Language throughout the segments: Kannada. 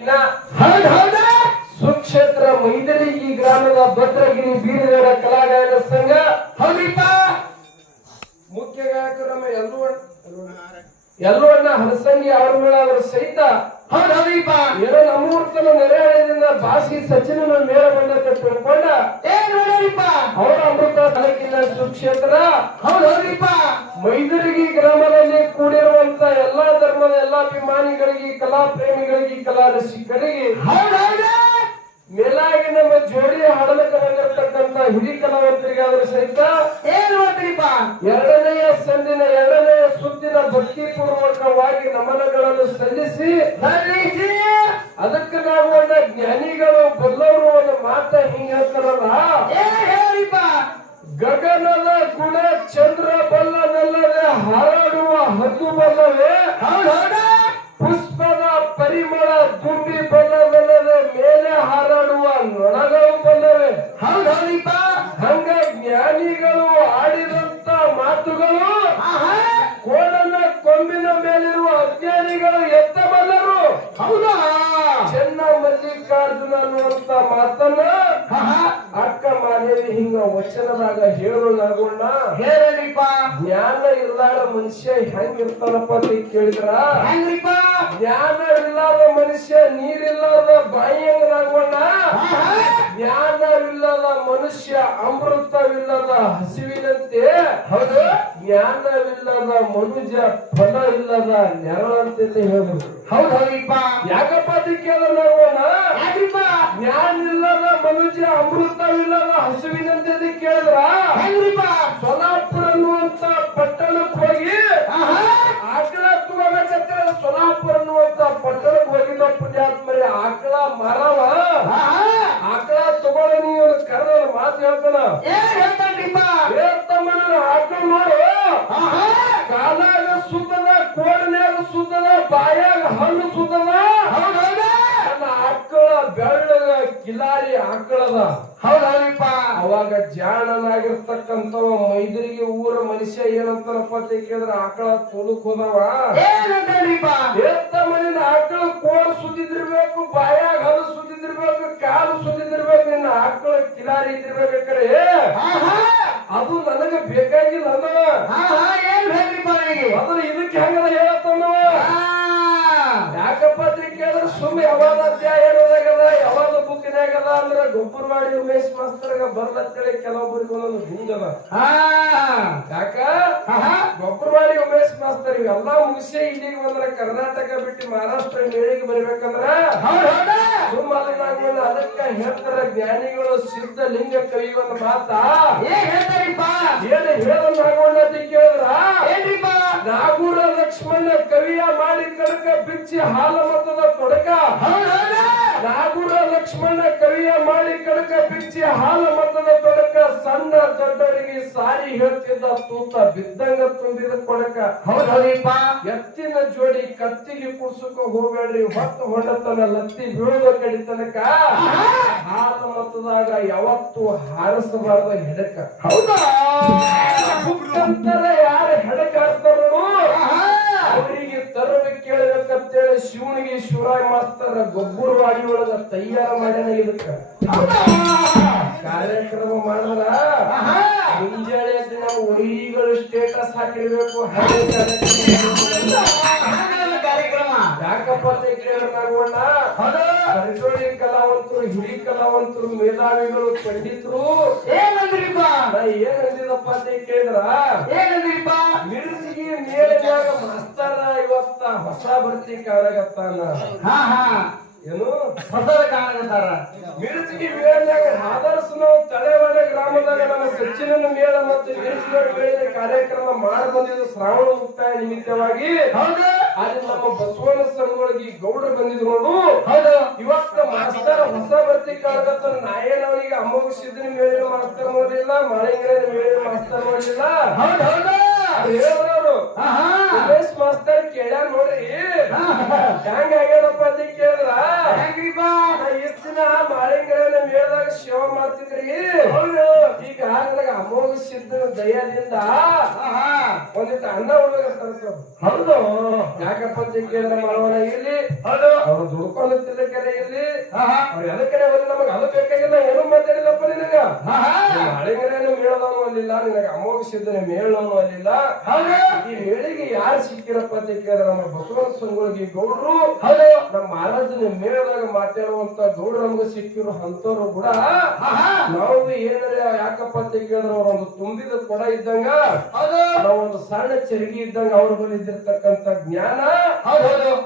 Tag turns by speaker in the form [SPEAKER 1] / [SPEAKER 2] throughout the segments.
[SPEAKER 1] ಇನ್ನ
[SPEAKER 2] ಹೌದ್. ಈ
[SPEAKER 1] ಸುಕ್ಷೇತ್ರ ಮೈದರಿಗಿ ಗ್ರಾಮದ ಭದ್ರಗಿರಿ ಬೀರದೇವರ ಕಲಾಗಾಯನ ಸಂಘ.
[SPEAKER 2] ಹೌದ್ರಿಪ್ಪ.
[SPEAKER 1] ಮುಖ್ಯ ಗಾಯಕರು ನಮ್ಮ ಎಲ್ಲೂ ಎಲ್ಲೂ ಅವ್ರ ಮೇಲೆ ಅವರ ಸಹಿತ
[SPEAKER 2] ಹೌದ್ ಹೌದ್ರಿಪ್ಪ
[SPEAKER 1] ಏನೋ ನಮ್ಮೂರ್ತನ ನೆರೆಹೊಳೆಯಿಂದ ಬಾಸಿ ಸಚಿನ ಮೇಲೆ ಬಂದಕ್ಕೆ ತಿಳ್ಕೊಂಡ
[SPEAKER 2] ಏನ್ ನೋಡ್ರಿಪ್ಪ
[SPEAKER 1] ಅವರ ಅಮೃತ ತಾಲೂಕಿನ ಸುಕ್ಷೇತ್ರ.
[SPEAKER 2] ಹೌದ್ ಹೌದ್ರಿಪ್ಪ
[SPEAKER 1] ಮೈದರಿಗಿ ಗ್ರಾಮದಲ್ಲಿ ಕೂಡಿರುವಂತ ಎಲ್ಲಾ ಧರ್ಮದ ಎಲ್ಲಾ ಅಭಿಮಾನಿಗಳಿಗೆ ಕಲಾ ಪ್ರೇಮಿಗಳಿಗೆ ಕಲಾ ರಸಿಕರಿಗೆ
[SPEAKER 2] ಹೌದ್ ಹೌದಾ.
[SPEAKER 1] ಮೇಲಾಗಿ ನಮ್ಮ ಜೋಡಿ ಹಾಡಲಕ್ಕೆ ಬಂದಿರತಕ್ಕಂತ ಹಿರಿ ಕಲಾವಂತರಿಗೆ ಆದರೂ ಸಹಿತ
[SPEAKER 2] ಏನ್
[SPEAKER 1] ಎರಡನೆಯ ಸಂದಿನ ಎರಡನೆಯ ಸುದ್ದಿನ ಭಕ್ತಿಪೂರ್ವಕವಾಗಿ ನಮನಗಳನ್ನು ಸಲ್ಲಿಸಿ
[SPEAKER 2] ಸಲ್ಲಿಸಿ
[SPEAKER 1] ಅದಕ್ಕೆ ನಾವು ಜ್ಞಾನಿಗಳು ಬಲ್ಲವರು ಒಂದು ಮಾತ ಹಿಂಗ ಹೇಳ್ತಾರಲ್ಲ?
[SPEAKER 2] ಹೇಳಿಪ್ಪ.
[SPEAKER 1] ಗಗನದ ಗುಣ ಚಂದ್ರ ಬಲ್ಲದಲ್ಲದೆ ಹಾರಾಡುವ ಹದ್ದು ಬಲ್ಲವೇ?
[SPEAKER 2] ಹೌದಾ.
[SPEAKER 1] ಪುಷ್ಪದ ಪರಿಮಳ ತುಂಬಿ ಬಲ್ಲದಲ್ಲದೆ ಮೇಲೆ ಹಾರಾಡುವ ನೊಣಗಳು ಬಲ್ಲವೆ ಹಂಗ ಜ್ಞಾನಿಗಳು ಆಡಿದಂತ ಮಾತುಗಳು ಕೋಡನ ಕೊಂಬಿನ ಮೇಲಿರುವ ಅಜ್ಞಾನಿಗಳು ಎತ್ತ ಬಲ್ಲರು
[SPEAKER 2] ಹೌದಾ?
[SPEAKER 1] ಚೆನ್ನ ಮಲ್ಲಿಕಾರ್ಜುನ ಅನ್ನುವಂತ ಮಾತನ್ನ ಅಕ್ಕ ಮಾದೇವಿ ಹಿಂಗ ವಚನದಾಗ ಹೇಳು ನಗುಣ್ಣ
[SPEAKER 2] ಹೇಳಲಿಪ್ಪ.
[SPEAKER 1] ಜ್ಞಾನ ಇಲ್ಲದ ಮನುಷ್ಯ ಹೆಂಗಿರ್ತಾನಪ್ಪ ಅಂತ ಕೇಳಿದ್ರ?
[SPEAKER 2] ಹೆಂಗ್ರಿಪ್ಪ?
[SPEAKER 1] ಜ್ಞಾನ ಇಲ್ಲದ ಮನುಷ್ಯ ನೀರಿಲ್ಲದ ಹೆಂಗ್
[SPEAKER 2] ಆಹಾ
[SPEAKER 1] ಜ್ಞಾನವಿಲ್ಲದ ಮನುಷ್ಯ ಅಮೃತವಿಲ್ಲದ ಹಸಿವಿನಂತೆ
[SPEAKER 2] ಹೌದು.
[SPEAKER 1] ಜ್ಞಾನವಿಲ್ಲದ ಮನುಜ ಫಲ ಇಲ್ಲದ ನೆರಳಂತೆ ಹೇಳಿದ್ರು.
[SPEAKER 2] ಹೌದ್ ಹೌದ್ರಿಪ್ಪ.
[SPEAKER 1] ಯಾಕಪ್ಪ ಅದಕ್ಕೆ
[SPEAKER 2] ನೋಡೋಣ
[SPEAKER 1] ಜ್ಞಾನ ಇಲ್ಲದ ಮನುಜ ಅಮೃತವಿಲ್ಲದ ಹಸುವಿನಂತೆ ಕೇಳಿದ್ರ? ಸೊಲಾಪುರ ಅನ್ನುವಂತ ಪಟ್ಟಣಕ್ಕೆ ಹೋಗಿ ಆಕಳ ತಗೋಬೇಕಂತ ಸೊಲಾಪುರ ಅನ್ನುವಂತ ಪಟ್ಟಣಕ್ಕೆ ಹೋಗಿದ್ದ ಪುಣ್ಯಾತ್ಮರಿ ಆಕಳ ಮರವ? ಆಕಳ ತಗೊಳ್ಳ ನೀವು ಕರೆದ ಮಾತು ಹೇಳ್ತಾನ. ತಮ್ಮನ ಆಕಳ ನೋಡು. ಕಾಲಾಗ ಸುತ್ತದ ಕೋಡನ್ಯಾಗ ಸುತ್ತದ ಬಾಯಾಗ ಹಣ್ಣು ನನ್ನ ಆಕಳ ಬೆಳ್ಳಗ ಕಿಲಾರಿ ಆಕಳದ. ಅವಾಗ ಜಾಣನಾಗಿರ್ತಕ್ಕಂಥವ ಮೈದರಿಗೆ ಊರ ಮನುಷ್ಯ ಏನಂತಾನಪ್ಪ ಕೇಳಿದ್ರ ಆಕಳ ತೊಲಕ್ ಹೋದವ. ಎತ್ತ ಮನಿನ ಆಕಳ ಕೋಡ್ ಸುದ್ದಿದಿರ್ಬೇಕು ಬಾಯಾಗ ಹಲ ಸುದ್ದಿದಿರ್ಬೇಕು ಕಾಲು ಸುದ್ದಿದಿರ್ಬೇಕು ನಿನ್ನ ಆಕಳ ಕಿಲಾರಿ ಇದ್ದಿರ್ಬೇಕಾರೆ. ಅದು ನನಗೆ ಬೇಕಾಗಿಲ್ಲ ಅಂದವ. ಅದ್ರ ಇದಕ್ಕೆ ಹೆಂಗದ
[SPEAKER 2] ಹೇಳತ್ತವ
[SPEAKER 1] ಯಾಕಪ್ಪ ಕೇಳಿದ್ರೆ ಸುಮ್ಮನೆ ಯಾವಾಗ ಅಧ್ಯಾಯ ಯಾವಾಗ ಬುಕ್ಕಿನಾಗದ ಅಂದ್ರೆ ಗೊಬ್ಬರವಾಡಿ ಉಮೇಶ್ ಮಾಸ್ತರ್ಗ ಕಡೆ ಕೆಲವೊಬ್ಬರಿಗೆ ಒಂದೊಂದು ಹಿಂಗದ ಯಾಕ? ಗೊಬ್ಬರವಾಡಿ ಉಮೇಶ್ ಮಾಸ್ತರ್ ಇವೆಲ್ಲ ಮುಗಿಸಿ ಇಲ್ಲಿಗೆ ಬಂದ್ರ ಕರ್ನಾಟಕ ಬಿಟ್ಟು ಮಹಾರಾಷ್ಟ್ರ ಮೇಳಿಗೆ ಬರ್ಬೇಕಂದ್ರ ಸುಮ್ಮನೆ ಅದಕ್ಕ ಹೇಳ್ತಾರ ಜ್ಞಾನಿಗಳು ಸಿದ್ಧ ಲಿಂಗ ಕವಿ ಒಂದು ಮಾತ.
[SPEAKER 2] ಏನ್
[SPEAKER 1] ಹೇಳೋಣ ಅಂತ ಕೇಳಿದ್ರ? ನಾಗೂರ ಲಕ್ಷ್ಮಣ ಕವಿಯ ಮಾಡಿ ಕಡಕ ಬಿಚ್ಚಿ ಹಾಲ ಮತದ
[SPEAKER 2] ಕೊಡಕ
[SPEAKER 1] ನಾಗೂರ ಲಕ್ಷ್ಮಣ ಕವಿಯ ಮಾಡಿ ಕಡಕ ಬಿಚ್ಚಿ ಹಾಲ ಮತದ ತೊಡಕ ಸಣ್ಣ ದೊಡ್ಡವರಿಗೆ ಸಾರಿ ಹೇಳ್ತಿದ್ದ ತೂತ ಬಿದ್ದಂಗ ತುಂಬಿದ ಕೊಡಕ ಎತ್ತಿನ ಜೋಡಿ ಕತ್ತಿಗೆ ಕುಡ್ಸಕ ಹೋಗ್ಬೇಡ್ರಿ ಹೊತ್ತು ಹೊಡತನ ಲತ್ತಿ ಬೀಳುವ ಕಡಿ ತನಕ ಹಾಲ ಮತದಾಗ ಯಾವತ್ತು ಹಾರಿಸಬಾರ್ದ ಹೆಡಕ
[SPEAKER 2] ಹೌದಾ?
[SPEAKER 1] ಯಾರು ಹೆಡಕ ಹಾರಿಸ್ತಾರ ಶಿವನಿಗೆ ಶಿವರಾಯ ಮಾಸ್ತರ ಗೊಬ್ಬರವಾಡಿ ಒಳಗ ತಯಾರ ಮಾಡ್ಯಾನ ಇದಕ್ಕ. ಕಾರ್ಯಕ್ರಮ
[SPEAKER 2] ಮಾಡಲ್ಲ
[SPEAKER 1] ಮುಂಜಾನೆ ನಾವು ಒಯ್ಯಿಗಳು ಸ್ಟೇಟಸ್ ಹಾಕಿರ್ಬೇಕು. ಯಾಕಪ್ಪ
[SPEAKER 2] ಹೌದು.
[SPEAKER 1] ಕರಿಜೋಡಿ ಕಲಾವಂತರು ಹಿರಿ ಕಲಾವಂತರು ಮೇಧಾವಿಗಳು ಪಂಡಿತರು.
[SPEAKER 2] ಏನಂದ್ರಿಪ್ಪ?
[SPEAKER 1] ಏನಂದಿದಪ್ಪ ಅಂತ ಕೇಳಿದ್ರ?
[SPEAKER 2] ಏನಂದ್ರಿಪ್ಪ?
[SPEAKER 1] ಮಿರ್ಜಿಗೆ ಮೇಲಿನಾಗ ಮಾಸ್ತರ ಇವತ್ತ ಹೊಸ ಭರ್ತಿ ಕಾಣಗತ್ತಾನ
[SPEAKER 2] ಹಾ ಹಾ.
[SPEAKER 1] ಏನು?
[SPEAKER 2] ಹೊಸದ ಕಾಣಕತ್ತಾರ
[SPEAKER 1] ಮಿರ್ಚಿಗೆ ಮೇಲಿನಾಗ ಆದರ್ಶ ನಾವು ತಳೆವಾಡ ಗ್ರಾಮದಾಗ ನಮ್ಮ ಸಚಿನ ಮೇಳ ಮತ್ತು ಮಿರ್ಚಿನ ಮೇಳಿನ ಕಾರ್ಯಕ್ರಮ ಮಾಡ ಬಂದಿದ್ದು ಶ್ರಾವಣ ಮುಕ್ತಾಯ ನಿಮಿತ್ತವಾಗಿ. ಅಲ್ಲಿ ನಮ್ಮ ಬಸವನ ಸಂಘಗಳಿಗೆ ಗೌಡ್ರು ಬಂದಿದ್ರು ನೋಡು. ಇವತ್ತ ಮಾಸ್ತರ ಹೊಸ ಭರ್ತಿ ಕಾಲದ ನಾಯನವರಿಗೆ ಅವನಿಗೆ ಅಮೋಘ ಮೇಳಿನ ಮಾಸ್ತರ್ ನೋಡ್ಲಿಲ್ಲ ಮಾಳಿಂಗರನ ಮೇಳಿನ ಮಾಸ್ತರ್ ನೋಡ್ಲಿಲ್ಲ ಉಮೇಶ್ ಮಾಸ್ತರ್ ಕೇಳ್ಯಾರ ನೋಡ್ರಿ. ಹೆಂಗ ಆಗ್ಯಾದಪ್ಪ ಅಂತ ಕೇಳಿದ್ರ? ಇಷ್ಟ ದಿನ ಮಾಳಿಂಗರನ ಮೇಳದಾಗ ಶಿವ ಮಾಡ್ತಿದ್ರಿ. ಈಗ ಆಗದಾಗ ಅಮೋಘ ಸಿದ್ಧನ ದಯದಿಂದ. ಒಂದಿಟ್ಟು ಅನ್ನ ಉಳ್ಬೇಕಂತ
[SPEAKER 2] ಹೌದು.
[SPEAKER 1] ಯಾಕಪ್ಪ ಅಂತ ಕೇಳಿದ್ರೆ ಮಾಡೋಣ ಇಲ್ಲಿ? ಅವ್ರು ದುಡ್ಕೊಂಡು ತಿನ್ನಕರೆ ಇಲ್ಲಿ. ಅವ್ರು ಎದಕ್ಕರೆ ಬರೀ ನಮಗೆ ಅದು ಬೇಕಾಗಿಲ್ಲ ಏನು ಮಾತಾಡಿಲ್ಲಪ್ಪ ನಿನಗ. ಹಳೆಗರೇನು ಮೇಳದವನು ಅಲ್ಲಿಲ್ಲ ನಿನಗ ಅಮೋಘ ಸಿದ್ಧನ ಮೇಳವನು ಅಲ್ಲಿಲ್ಲ. ಈ ಮೇಳಿಗೆ ಯಾರು ಸಿಕ್ಕಿರಪ್ಪ ಅಂತ ಕೇಳಿದ್ರೆ ನಮ್ಮ ಬಸವನ ಸಂಗೊಳಗಿ ಗೌಡರು.
[SPEAKER 2] ಹೌದು.
[SPEAKER 1] ನಮ್ಮ ಮಹಾರಾಜನ ಮೇಳದಾಗ ಮಾತಾಡುವಂತ ಗೌಡ್ರು ನಮ್ಗೆ ಸಿಕ್ಕಿರೋ ಅಂತವ್ರು ಕೂಡ. ನಾವು ಏನಾರ ಯಾಕಪ್ಪ ಅಂತ ಕೇಳಿದ್ರೆ ಅವ್ರೊಂದು ತುಂಬಿದ ಕೊಡ ಇದ್ದಂಗ ನಾವೊಂದು ಸಣ್ಣ ಚರಿಗಿ ಇದ್ದಂಗ ಅವ್ರ ಬಳಿ ಇದ್ದಿರ್ತಕ್ಕಂತ ಜ್ಞಾನ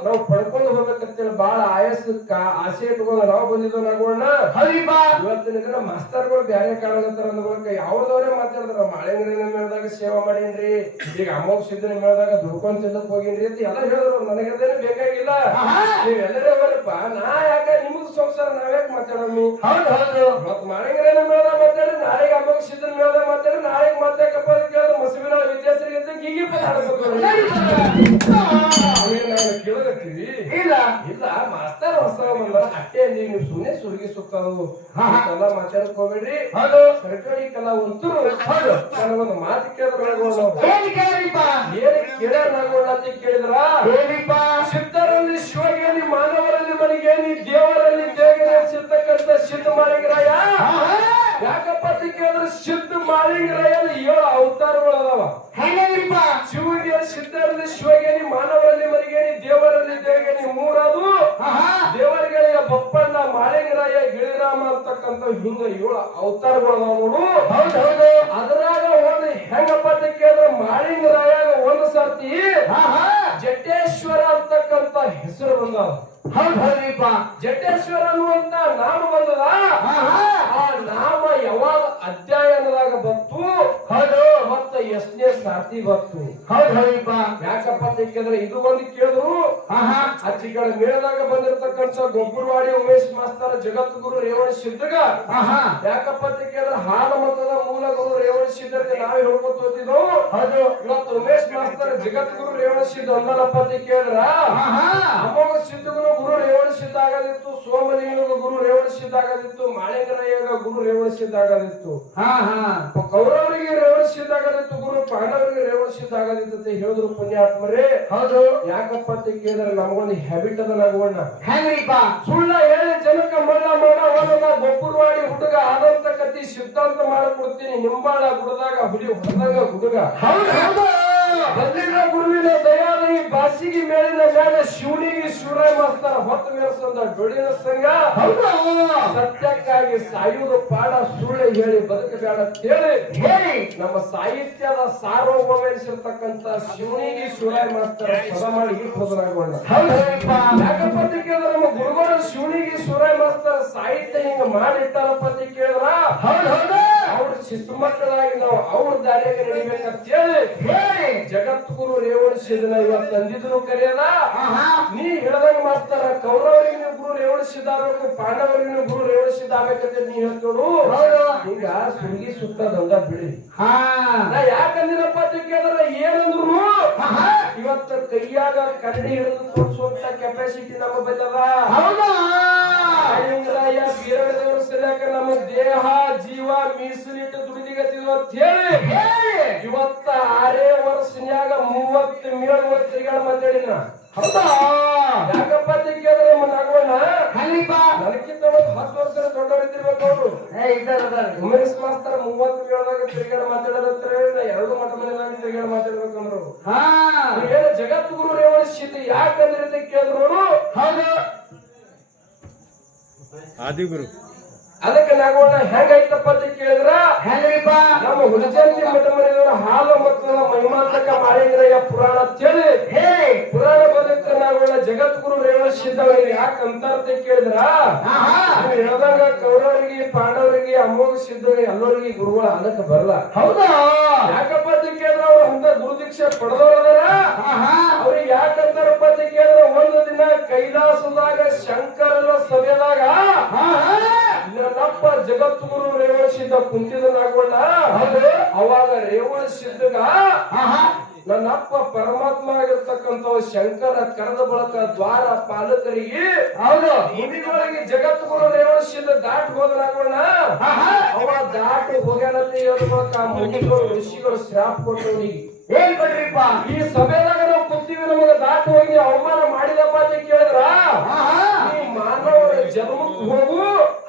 [SPEAKER 1] ನಾವು ಪಡ್ಕೊಂಡು ಹೋಗ್ಬೇಕಂತೇಳಿ ಬಹಳ ಆಯಸ್ ಆಸೆ ಇಟ್ಕೊಂಡು ನಾವು ಬಂದಿದ್ದೋ ನಗೋಣ ಇವತ್ತಿನ ದಿನ ಮಾಸ್ತರ್ಗಳು ಬ್ಯಾರೆ ಕಾಣಕತ್ತಾರ ಅಂದ್ಬೇಕ ಯಾವ್ದವ್ರೆ ಮಾತಾಡಿದ್ರ? ಮಾಳಿಂಗ್ರಿನ ಮೇಳದಾಗ ಸೇವಾ ಮಾಡೇನ್ರಿ. ಈಗ ಅಮೋಘ ಸಿದ್ಧನ ಮಾಡಿದಾಗ ದುಡ್ಕೊಂಡ್ ತಿನ್ನಕ್ ಹೋಗಿನ್ರಿ ಅಂತ ಎಲ್ಲ ಹೇಳಿದ್ರು. ನನಗದೇನು ಬೇಕಾಗಿಲ್ಲ.
[SPEAKER 2] ನೀವೆಲ್ಲರೇ
[SPEAKER 1] ನೀವ್ ಎಲ್ಲರೇ ಬರಪ್ಪ. ನಾ ಯಾಕೆ ನಿಮಗ್ ಸಂಸಾರ ನಾವ್ಯಾಕೆ ಮಾತಾಡಮ್ಮಿ
[SPEAKER 2] ಹೌದು ಹೌದು.
[SPEAKER 1] ಮತ್ ಮಾಳಿಂಗ್ರಿನ ಮೇಳ ಮಾತಾಡಿ ನಾಳೆಗೆ ಅಮೋಘ ಸಿದ್ಧನ ಮೇಳ ಮಾತಾಡಿ ನಾಳೆಗೆ ಮಾತಾಡಕಪ್ಪ ಕೇಳಿದ್ರೆ ಮಸುವಿನ ವಿದ್ಯಾಸರಿ ಅಂತ ಗೀಗಿ ಪದ ಹಾಡ್ಬೇಕು
[SPEAKER 2] ಇಲ್ಲ.
[SPEAKER 1] ಇಲ್ಲ ಮಾಸ್ತರ್ ಹೊಸ ಬಂದಾರ ಅಟ್ಟೆ ನೀವು ಸುಮ್ಮನೆ ಸುರುಗಿ ಸುತ್ತದು ಎಲ್ಲ ಮಾತಾಡಕ್ ಹೋಗ್ಬೇಡ್ರಿ. ಸರ್ಕಾರಿ ಕಲಾವಂತರು ನನಗೊಂದು ಮಾತು ಕೇಳಿದ್ರೆ ನಾವು.
[SPEAKER 2] ಏನ್
[SPEAKER 1] ಕೇಳ್ಯಾರ ಅಂತ ಕೇಳಿದ್ರ?
[SPEAKER 2] ಶುದ್ಧರಲ್ಲಿ
[SPEAKER 1] ಸಿದ್ಧರಲ್ಲಿ ಶಿವಗೇನಿ ಮಾನವರಲ್ಲಿ ನೀ ದೇವರಲ್ಲಿ ದೇವರ ಸಿದ್ಧಕ್ಕಂತ ಸಿದ್ಧ
[SPEAKER 2] ಮಾಡಿದ್ರಾಯ.
[SPEAKER 1] ಯಾಕಪ್ಪ ಕೇಳಿದ್ರೆ ಸಿದ್ಧ ಮಾಳಿಂಗರಾಯನ ಏಳು ಅವತಾರಗಳು ಅದಾವ
[SPEAKER 2] ಹೆಂಗೇನಿಪ್ಪ
[SPEAKER 1] ಶಿವಗೆ ಸಿದ್ಧರಲ್ಲಿ ಶಿವಗೇನಿ ಮಾನವರಲ್ಲಿ ಮರಿಗೇನಿ ದೇವರಲ್ಲಿ ದೇವಗೇನಿ ಮೂರದು?
[SPEAKER 2] ಆಹಾ.
[SPEAKER 1] ದೇವರುಗಳಿಗೆ ಬಪ್ಪಣ್ಣ ಮಾಳಿಂಗರಾಯ ಗಿಳಿರಾಮ ಅಂತಕ್ಕಂಥ ಹಿಂಗ ಏಳು ಅವತಾರಗಳು ಅದಾವ ನೋಡು.
[SPEAKER 2] ಹೌದೌದು ಅದರಾಗ
[SPEAKER 1] ಅದ್ರಾಗ ಒಂದು ಹೆಂಗಪ್ಪ ಕೇಳಿದ್ರೆ ಮಾಳಿಂಗರಾಯಾಗ ಒಂದು ಸರ್ತಿ. ಜಟೇಶ್ವರ ಅಂತಕ್ಕಂಥ ಹೆಸರು ಬಂದವ.
[SPEAKER 2] ಹೌದು ಹೌದಿಪ್ಪ
[SPEAKER 1] ಜಟೇಶ್ವರ ಅನ್ನುವಂತ ನಾಮ ಬಂದದ? ಆ ನಾಮ ಯಾವಾಗ ಅಧ್ಯಯನದಾಗ ಬಂತು?
[SPEAKER 2] ಹೌದು.
[SPEAKER 1] ಮತ್ತ ಎಷ್ಟನೇ ಸಾರ್ತಿ ಬಂತು?
[SPEAKER 2] ಹೌದು ಹೌದಿಪ್ಪ
[SPEAKER 1] ಯಾಕಪ್ಪ ಅಂತಂದ್ರೆ ಇದು ಒಂದು ಕೇಳಿದ್ರು.
[SPEAKER 2] ಅಚ್ಚಿ
[SPEAKER 1] ಆಚೆ ಕಡೆ ಮೇಳದಾಗ ಬಂದಿರತಕ್ಕಂಥ ಗೊಬ್ಬರವಾಡಿ ಉಮೇಶ್ ಮಾಸ್ತರ ಜಗದ್ಗುರು ರೇವಣ ಸಿದ್ಧಗ. ಯಾಕಪ್ಪ ಅಂತ ಕೇಳಿದ್ರೆ ಹಾಲ ಮತದ ಮೂಲ ಗುರು ರೇವಣ ಸಿದ್ಧರಿಗೆ ನಾವೇ ಹೇಳ್ಕೊತ
[SPEAKER 2] ಹೌದು.
[SPEAKER 1] ಇವತ್ತು ಉಮೇಶ್ ಮಾಸ್ತರ ಜಗದ್ಗುರು ರೇವಣ ಸಿದ್ಧ ಅಂದನಪ್ಪ ಅಂತ ಕೇಳಿದ್ರ?
[SPEAKER 2] ಹಾ
[SPEAKER 1] ಅಮೋಘ ಸಿದ್ಧಗುರು ಗುರು ರೇವಣಿಸಿದ್ದಾಗದಿತ್ತು ಸೋಮಲಿಂಗ ಗುರು ರೇವಣಿಸಿದ್ದಾಗದಿತ್ತು ಯೋಗ ಮಾಳಿಂಗರಾಯಗ ಗುರು ರೇವಣಿಸಿದ್ದಾಗದಿತ್ತು ಹಾ
[SPEAKER 2] ಹಾ.
[SPEAKER 1] ಕೌರವರಿಗೆ ರೇವಣಿಸಿದ್ದಾಗದಿತ್ತು ಗುರು ಪಾಂಡವರಿಗೆ ರೇವಣಿಸಿದ್ದಾಗದಿತ್ತು ಅಂತ ಹೇಳಿದ್ರು ಪುಣ್ಯಾತ್ಮರೇ.
[SPEAKER 2] ಹೌದು.
[SPEAKER 1] ಯಾಕಪ್ಪ ಅಂತ ಕೇಳಿದ್ರೆ ನಮಗೊಂದು ಹ್ಯಾಬಿಟ್ ಅದ ನಗೋಣ
[SPEAKER 2] ಹೆಂಗ್ರಿಪ್ಪ?
[SPEAKER 1] ಸುಳ್ಳ ಹೇಳಿ ಜನಕ ಮಣ್ಣ ಮಣ್ಣ ಹೊಲದ ಗೊಬ್ಬರವಾಡಿ ಹುಡುಗ ಆದಂತ ಕತಿ ಸಿದ್ಧಾಂತ ಮಾಡಿಕೊಡ್ತೀನಿ ನಿಂಬಾಳ ಗುಡದಾಗ ಹುಡಿ ಹೊಡೆದಾಗ ಹುಡುಗ.
[SPEAKER 2] ಹೌದು.
[SPEAKER 1] ಬಂದಿದ್ದ ಗುರುವಿನ ದಯಾಲಯಿ ಬಾಸಿಗೆ ಮೇಲಿನ ಮೇಲೆ ಶಿವನಿಗೆ ಶಿವರಾಯ ಮಾಸ್ತರ ಹೊತ್ತು ಮೇಲ್ಸಂದ ಡೊಳ್ಳಿನ ಸಂಘ ಸತ್ಯಕ್ಕಾಗಿ ಸಾಯುವುದು ಪಾಡ ಸುಳ್ಳು ಹೇಳಿ ಬದುಕಬೇಡ ಅಂತೇಳಿ
[SPEAKER 2] ಹೇಳಿ
[SPEAKER 1] ನಮ್ಮ ಸಾಹಿತ್ಯದ ಸಾರ್ವಭೌಮ ಎನಿಸಿರ್ತಕ್ಕಂಥ ಶಿವನಿಗೆ ಶಿವರಾಯ ಮಾಸ್ತರ ಪದ ಮಾಡಿ ಹೋದರಾಗೋಣ
[SPEAKER 2] ಹೌದು ಹೌದಿಪ್ಪ.
[SPEAKER 1] ಕೇಳಿದ್ರೆ ನಮ್ಮ ಗುರುಗಳು ಶಿವನಿಗೆ ಶಿವರಾಯ ಮಾಡ್ತಾರ. ಸಾಹಿತ್ಯ ಹಿಂಗ ಮಾಡಿಟ್ಟಾರಪ್ಪ ಅಂತ ಕೇಳಿದ್ರ?
[SPEAKER 2] ಹೌದು ಹೌದು.
[SPEAKER 1] ಅವ್ರ ಶಿಸ್ತುಮಕ್ಕಳಾಗಿ ನಾವು ಅವ್ರ ದಾರಿಯಾಗ ನಡಿಬೇಕಂತ ಹೇಳಿ.
[SPEAKER 2] ಜಗತ್ಗುರು
[SPEAKER 1] ಜಗದ್ಗುರು ರೇವಣ ಸಿದ್ದನ ಇವತ್ತು ತಂದಿದ್ರು ಕರೆಯದ
[SPEAKER 2] ಆಹಾ.
[SPEAKER 1] ನೀ ಹೇಳ್ದಂಗ ಮಾಡ್ತಾರ ಕೌರವರಿಗೆ ನೀವು ಗುರು ರೇವಣ ಸಿದ್ಧ ಆಗ್ಬೇಕು ಪಾಂಡವರಿಗೆ ನೀವು ಗುರು ರೇವಣ ಸಿದ್ಧ ಆಗ್ಬೇಕಂತ ನೀ ಹೇಳ್ತೋಡು
[SPEAKER 2] ಈಗ
[SPEAKER 1] ಈಗ ಸುತ್ತ ದಂಗ ಬಿಡಿ.
[SPEAKER 2] ಹಾ.
[SPEAKER 1] ನಾ ಯಾಕಂದಿರಪ್ಪ ಅಂತ ಕೇಳಿದ್ರೆ ಏನಂದ್ರು ಇವತ್ತ ಕೈಯಾಗ ಕನ್ನಡಿ ಹಿಡಿದು ತೋರಿಸುವಂತ ಕೆಪಾಸಿಟಿ ನಮ್ಮ ಬಲ್ಲದ
[SPEAKER 2] ಹೌದಾ
[SPEAKER 1] ಬೀರಡ ಬೀರಗದೇವ್ರ ಸರಿಯಾಕ ನಮ್ಮ ದೇಹ ಜೀವ ಮೀಸಲಿಟ್ಟು ದುಡಿದಿಗತ್ತಿದ್ವು ಅಂತ ಹೇಳಿ ಇವತ್ತ ಆರೇ ವರ್ಷನ್ಯಾಗ ಮೂವತ್ತು ಮೇಲ್ವತ್ತು ತಿರುಗಾಡ ಮಾತಾಡಿ
[SPEAKER 2] ಹೌದಾ?
[SPEAKER 1] ಯಾಕಪ್ಪ ಕೇಳಿದ್ರೆ ನಗೋಣ
[SPEAKER 2] ಹೆಂಗ್ರಿಪ್ಪ
[SPEAKER 1] ನನಗಿಂತ ಒಂದು ಹತ್ತು ವರ್ಷ ದೊಡ್ಡವರಿದ್ದಿರ್ಬೇಕು ಅವರು. ಉಮೇಶ್ ಮಾಸ್ತರ್ ಮೂವತ್ತು ಮೇಳದಾಗ ತಿರುಗಾಡ ಮಾತಾಡೋದಂತ ಹೇಳಿ ನಾ ಎರಡು ಮಠ ಮನೆದಾಗ ತಿರುಗಾಡ ಮಾತಾಡ್ಬೇಕಂದ್ರು ಏನು ಜಗದ್ಗುರು ರೇವಣ ಸಿದ್ಧ ಯಾಕಂದ್ರೆ ಕೇಳಿದ್ರು
[SPEAKER 2] ಹೌದು.
[SPEAKER 3] ಆದಿಗುರು.
[SPEAKER 1] ಅದಕ್ಕೆ ನಾಗೋಣ ಹೆಂಗೈತಪ್ಪ ಅಂತ ಕೇಳಿದ್ರ?
[SPEAKER 2] ಹೆಂಗ್ರಿಪ್ಪ?
[SPEAKER 1] ನಮ್ಮ ಹುಲಜಂತಿ ಮಠಮನೆಯವರ ಹಾಲು ಮತ್ತು ಮಹಿಮಾಂತಕ ಮಾಳಿಂಗರಯ್ಯ ಪುರಾಣ ಅಂತೇಳಿ
[SPEAKER 2] ಹೇ!
[SPEAKER 1] ಪುರಾಣ ಬಂದಿತ್ತ ನಾಗೋಣ ಜಗದ್ಗುರು ರೇವಣ ಸಿದ್ಧವರಿಗೆ ಯಾಕೆ ಅಂತ ಕೇಳಿದ್ರ? ಹೇಳ್ದಾಗ ಕೌರವರಿಗೆ ಪಾಂಡವರಿಗೆ ಅಮೋಘ ಸಿದ್ಧರಿಗೆ ಎಲ್ಲರಿಗೆ ಗುರುಗಳ ಅದಕ್ಕೆ ಬರಲ್ಲ.
[SPEAKER 2] ಹೌದಾ?
[SPEAKER 1] ಯಾಕಪ್ಪ ಅಂತ ಕೇಳಿದ್ರ ಅವ್ರು ಅಂತ ಗುರು ದೀಕ್ಷೆ ಪಡೆದವರದಾರ ಅವ್ರಿಗೆ ಯಾಕಂತಾರಪ್ಪ ಅಂತ ಕೇಳಿದ್ರ ಒಂದು ದಿನ ಕೈಲಾಸದಾಗ ಶಂಕರನ ಸಭೆದಾಗ ನನ್ನಪ್ಪ ಜಗದ್ಗುರು ರೇವಣ ಸಿದ್ಧ ಕುಂತಿದ್ದನಾಗೋಣ ಅವಾಗ ರೇವಣ ಸಿದ್ಧಗ ನನ್ನಪ್ಪ ಪರಮಾತ್ಮ ಶಂಕರ ಕರೆದ ಬಳಕ ದ್ವಾರ ಪಾಲಕರಿಗೆ
[SPEAKER 2] ಹೌದು.
[SPEAKER 1] ಜಗತ್ತು ಜಗತ್ತುಗಳು ರೇವಣಿಸಿದ ದಾಟ್ ಹೋದನಾಗೋಣ
[SPEAKER 2] ಆಹಾ.
[SPEAKER 1] ಅವ ದಾಟಿ ಹೋಗ್ಯಾನಂತ ಹೇಳ ಬಳಕ ಮುನಿಗಳು ಋಷಿಗಳು ಶ್ರಾಪ್ ಕೊಟ್ಟವನಿಗೆ
[SPEAKER 2] ಏನ್ ಕೊಟ್ರಿಪ್ಪ?
[SPEAKER 1] ಈ ಸಭೆದಾಗ ನಾವು ಕೂತೀವಿ ನಮಗ ದಾಟ ಹೋಗಿ ಅವಮಾನ ಮಾಡಿದಪ್ಪ ಅಂತ ಕೇಳಿದ್ರ? ನೀ ಮಾನವರ ಜನ್ಮಕ್ಕೆ ಹೋಗು.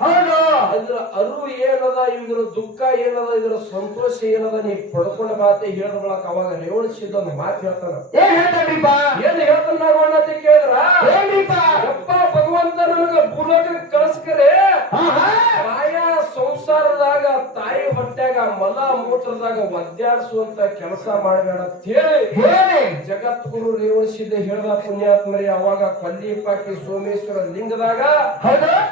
[SPEAKER 2] ಹೌದು.
[SPEAKER 1] ಇದ್ರ ಅರಿವು ಏನದ ಇದರ ದುಃಖ ಏನದ ಇದರ ಸಂತೋಷ ಏನದ ನೀ ಪಡ್ಕೊಂಡ ಮಾತೆ ಹೇಳಿದ ಬಳಕ ಅವಾಗ ಸಿದ್ಧ ಒಂದು ಮಾತು ಹೇಳ್ತಾನ.
[SPEAKER 2] ಏನ್ ಹೇಳ್ತಾನಿಪ್ಪ
[SPEAKER 1] ಏನ್ ಹೇಳ್ತಾನ ಅಂತ ಕೇಳಿದ್ರ?
[SPEAKER 2] ಏನ್ರಿಪ್ಪ?
[SPEAKER 1] ಯಪ್ಪ ಭಗವಂತ ನನಗ ಭೂಲೋಕ ಕಳಿಸ್ಕರೆ.
[SPEAKER 2] ಆಯಾ
[SPEAKER 1] ಮಾಯಾ ಸಂಸಾರದಾಗ ತಾಯಿ ಹೊಟ್ಟೆಗ ಮಲ ಮೂತ್ರದಾಗ ಒದ್ದಾಡಿಸುವಂತ ಕೆಲಸ ಮಾಡಬೇಡ ಅಂತ ಹೇಳಿ.
[SPEAKER 2] ಹೇಳಿ!
[SPEAKER 1] ಜಗದ್ಗುರು ರೇವಣಿಸಿದ್ದ ಹೇಳದ ಪುಣ್ಯಾತ್ಮರಿ ಅವಾಗ ಕೊಲ್ಲಿಪಾಕಿ ಸೋಮೇಶ್ವರ ಲಿಂಗದಾಗ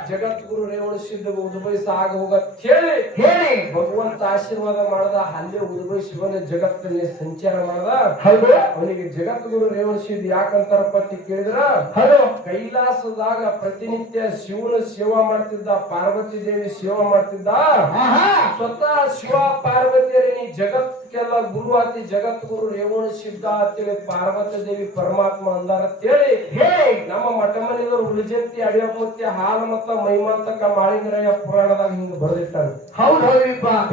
[SPEAKER 1] ಜಗದ್ಗುರು ರೇವಣಿಸಿದ್ದ ಉದ್ಭವಿಸ ಆಗ ಹೋಗತ್ ಹೇಳಿ.
[SPEAKER 2] ಹೇಳಿ
[SPEAKER 1] ಭಗವಂತ ಆಶೀರ್ವಾದ ಮಾಡದ ಅಲ್ಲೇ ಉದ್ಭವಿ ಶಿವನ ಜಗತ್ತಿನಲ್ಲಿ ಸಂಚಾರ ಮಾಡದ.
[SPEAKER 2] ಹೌದು.
[SPEAKER 1] ಅವನಿಗೆ ಜಗದ್ಗುರು ರೇವಣಿಸಿದ್ ಯಾಕಂತಾರ ಅಂತ ಕೇಳಿದ್ರ? ಕೈಲಾಸದಾಗ ಪ್ರತಿನಿತ್ಯ ಶಿವನ ಸೇವಾ ಮಾಡ್ತಿದ್ದ ಪಾರ್ವತಿ ದೇವಿ ಸೇವಾ ಮಾಡ್ತಿದ್ದ. ಸ್ವತಃ ಶಿವ ಪಾರ್ವತಿಯರಿ ನೀ ಜಗತ್ಗೆಲ್ಲ ಗುರು ಆತಿ ಜಗದ್ಗುರು ಸಿದ್ಧ ಅಂತೇಳಿ ಪಾರ್ವತಿ ದೇವಿ ಪರಮಾತ್ಮ ಅಂದಾರ ಅಂತೇಳಿ
[SPEAKER 2] ಹೇಳಿ
[SPEAKER 1] ನಮ್ಮ ಮಠ ಮನೆಯವರು ಉಳಿಜಂತಿ ಅಡಿಯಮೂರ್ತಿ ಹಾಲು ಮತ್ತ ಮೈಮಾಂತಕ ಮಾಳಿಂಗರಾಯ ಪುರಾಣದಾಗ ಹಿಂಗ ಬರೆದಿಟ್ಟಾರೆ.
[SPEAKER 2] ಹೌದು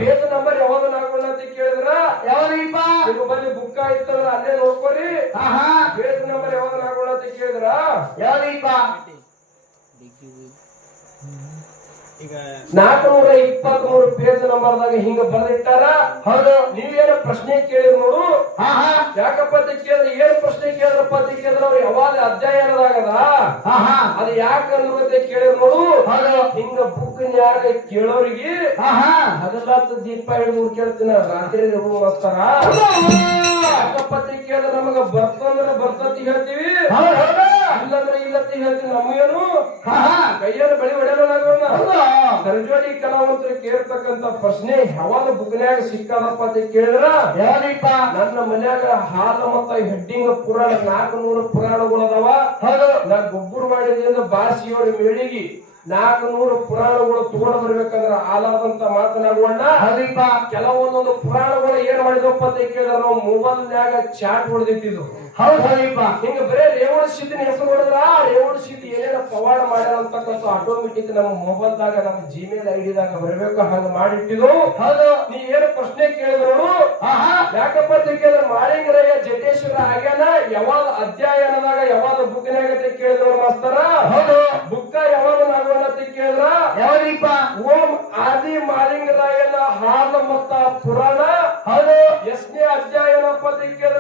[SPEAKER 1] ಬೇದ ನಂಬರ್ ಯಾವಾಗ ನಾಗೋಣ ಅಂತ ಕೇಳಿದ್ರ?
[SPEAKER 2] ಯಾವ್ದ್ರಿಪ್ಪ
[SPEAKER 1] ನಿಮ್ಮ ಬಲ್ಲಿ ಬುಕ್ ಇತ್ತಂದ್ರ ಅಲ್ಲೇ ನೋಡ್ಕೊರಿ. ಬೇದ ನಂಬರ್ ಯಾವಾಗ ನಾಗೋಣ ಅಂತ ಕೇಳಿದ್ರ?
[SPEAKER 2] ಯಾವ್ದ್ರಿಪ್ಪ
[SPEAKER 1] ನಾಲ್ಕನೂರ ಇಪ್ಪತ್ತ್ ಮೂರು ಪೇಜ್ ನಂಬರ್ದಾಗ ಹಿಂಗ ಬರೆದಿಟ್ಟಾರ?
[SPEAKER 2] ಹೌದು.
[SPEAKER 1] ನೀವೇನ ಪ್ರಶ್ನೆ ಕೇಳಿದ್ರು ನೋಡು. ಯಾಕಪ್ಪ ಅಂತ ಕೇಳಿದ್ರೆ ಏನ್ ಪ್ರಶ್ನೆ ಕೇಳಿದ್ರಪ್ಪ ಅಂತ ಕೇಳಿದ್ರೆ ಅವ್ರು ಯಾವಾಗ ಅಧ್ಯಯನದಾಗದ ಅದು ಯಾಕಂದ್ರು ಅಂತ ಕೇಳಿದ್ರು ನೋಡು.
[SPEAKER 2] ಹೌದು.
[SPEAKER 1] ಹಿಂಗ ಯಾರ ಕೇಳೋರಿಗೆ
[SPEAKER 2] ಹಾ
[SPEAKER 1] ಹಗಲಾತ ದೀಪ ಹಿಡಿದು ಕೇಳ್ತೀನ ರಾತ್ರಿ ನೀವು ಕೇಳಿದ್ರೆ ನಮಗ ಬರ್ತಂದ್ರೆ ಬರ್ತತಿ ಹೇಳ್ತೀವಿ. ಇಲ್ಲಂದ್ರೆ ಇಲ್ಲತ್ತಿ ಹೇಳ್ತೀವಿ ನಮಗೇನು. ಕೈಯನ್ನು ಬಳಿ ಹೊಡೆಯಲಾಗೋಣ ಸರ್ಜೋಡಿ ಕಲಾವಂತರು ಕೇಳ್ತಕ್ಕಂತ ಪ್ರಶ್ನೆ ಯಾವಾಗ ಬುಕ್ನ್ಯಾಗ ಸಿಕ್ಕದಪ್ಪ ಅಂತ ಕೇಳಿದ್ರ? ನನ್ನ ಮನ್ಯಾಗ ಹಾಲ ಮತ್ತ ಹೆಡ್ಡಿಂಗ್ ಪುರಾಣ ನಾಲ್ಕು ನೂರು ಪುರಾಣಗಳು ಅದಾವ. ನಾ ಗೊಬ್ಬರ ಮಾಡಿದ್ರಿಂದ ಬಾಸಿಯವ್ರ ಮೇಳಿಗೆ ನಾಲ್ಕು ನೂರು ಪುರಾಣಗಳು ತಗೊಂಡು ಬರ್ಬೇಕಂದ್ರ ಆಲಾದಂತ
[SPEAKER 2] ಹೌದ್ರಿಪ್ಪ
[SPEAKER 1] ಕೆಲವೊಂದೊಂದು ಪುರಾಣಗಳು ಏನ್ ಮಾಡಿದಪ್ಪ ಅಂತ ಕೇಳಿದ್ರೆ ನಾವು ಮೊಬೈಲ್ನ್ಯಾಗ ಚಾಟ್ ಹೊಡೆದಿಟ್ಟಿದ್ವು
[SPEAKER 2] ಹೌದು
[SPEAKER 1] ಹಿಂಗ ಬರೇ ರೇವಣ ಸಿದ್ಧಿನ ಹೆಸರು ನೋಡಿದ್ರ ರೇವಣ ಸಿದ್ಧಿ ಏನೇನ ಪವಾಡ ಮಾಡ್ಯಾರ ಅಂತಕ್ಕಂಥ ಆಟೋಮೆಟಿಕ್ ನಮ್ಮ ಮೊಬೈಲ್ದಾಗ ನಮ್ಮ ಜಿಮೇಲ್ ಐಡಿದಾಗ ಬರಬೇಕು ಹಂಗ ಮಾಡಿಟ್ಟಿದ್ರು
[SPEAKER 2] ಹೌದು.
[SPEAKER 1] ನೀ ಏನು ಪ್ರಶ್ನೆ ಕೇಳಿದ್ರು ಯಾಕಪ್ಪ ಅಂತ ಕೇಳಿದ್ರೆ ಮಾಳಿಂಗರಯ್ಯ ಜಟೇಶ್ವರ ಆಗ್ಯಾನ? ಯಾವಾಗ ಅಧ್ಯಯನದಾಗ ಯಾವಾಗ ಬುಕ್ನಾಗ ಅಂತ ಕೇಳಿದ್ರು ಮಾಸ್ತರ.
[SPEAKER 2] ಹೌದು.
[SPEAKER 1] ಬುಕ್ಕ ಯಾವಾಗ ಅಂತ ಕೇಳಿದ್ರ?
[SPEAKER 2] ಯಾವ್ದ್ರಿಪ್ಪ
[SPEAKER 1] ಓಂ ಆದಿ ಮಾಲಿಂಗರಾಯನ ಹಾಲ ಮತ್ತ ಪುರಾಣ.
[SPEAKER 2] ಹೌದು.
[SPEAKER 1] ಎಷ್ಟನೇ ಅಧ್ಯಾಯನ ಅಂತ ಕೇಳಿದ್ರ?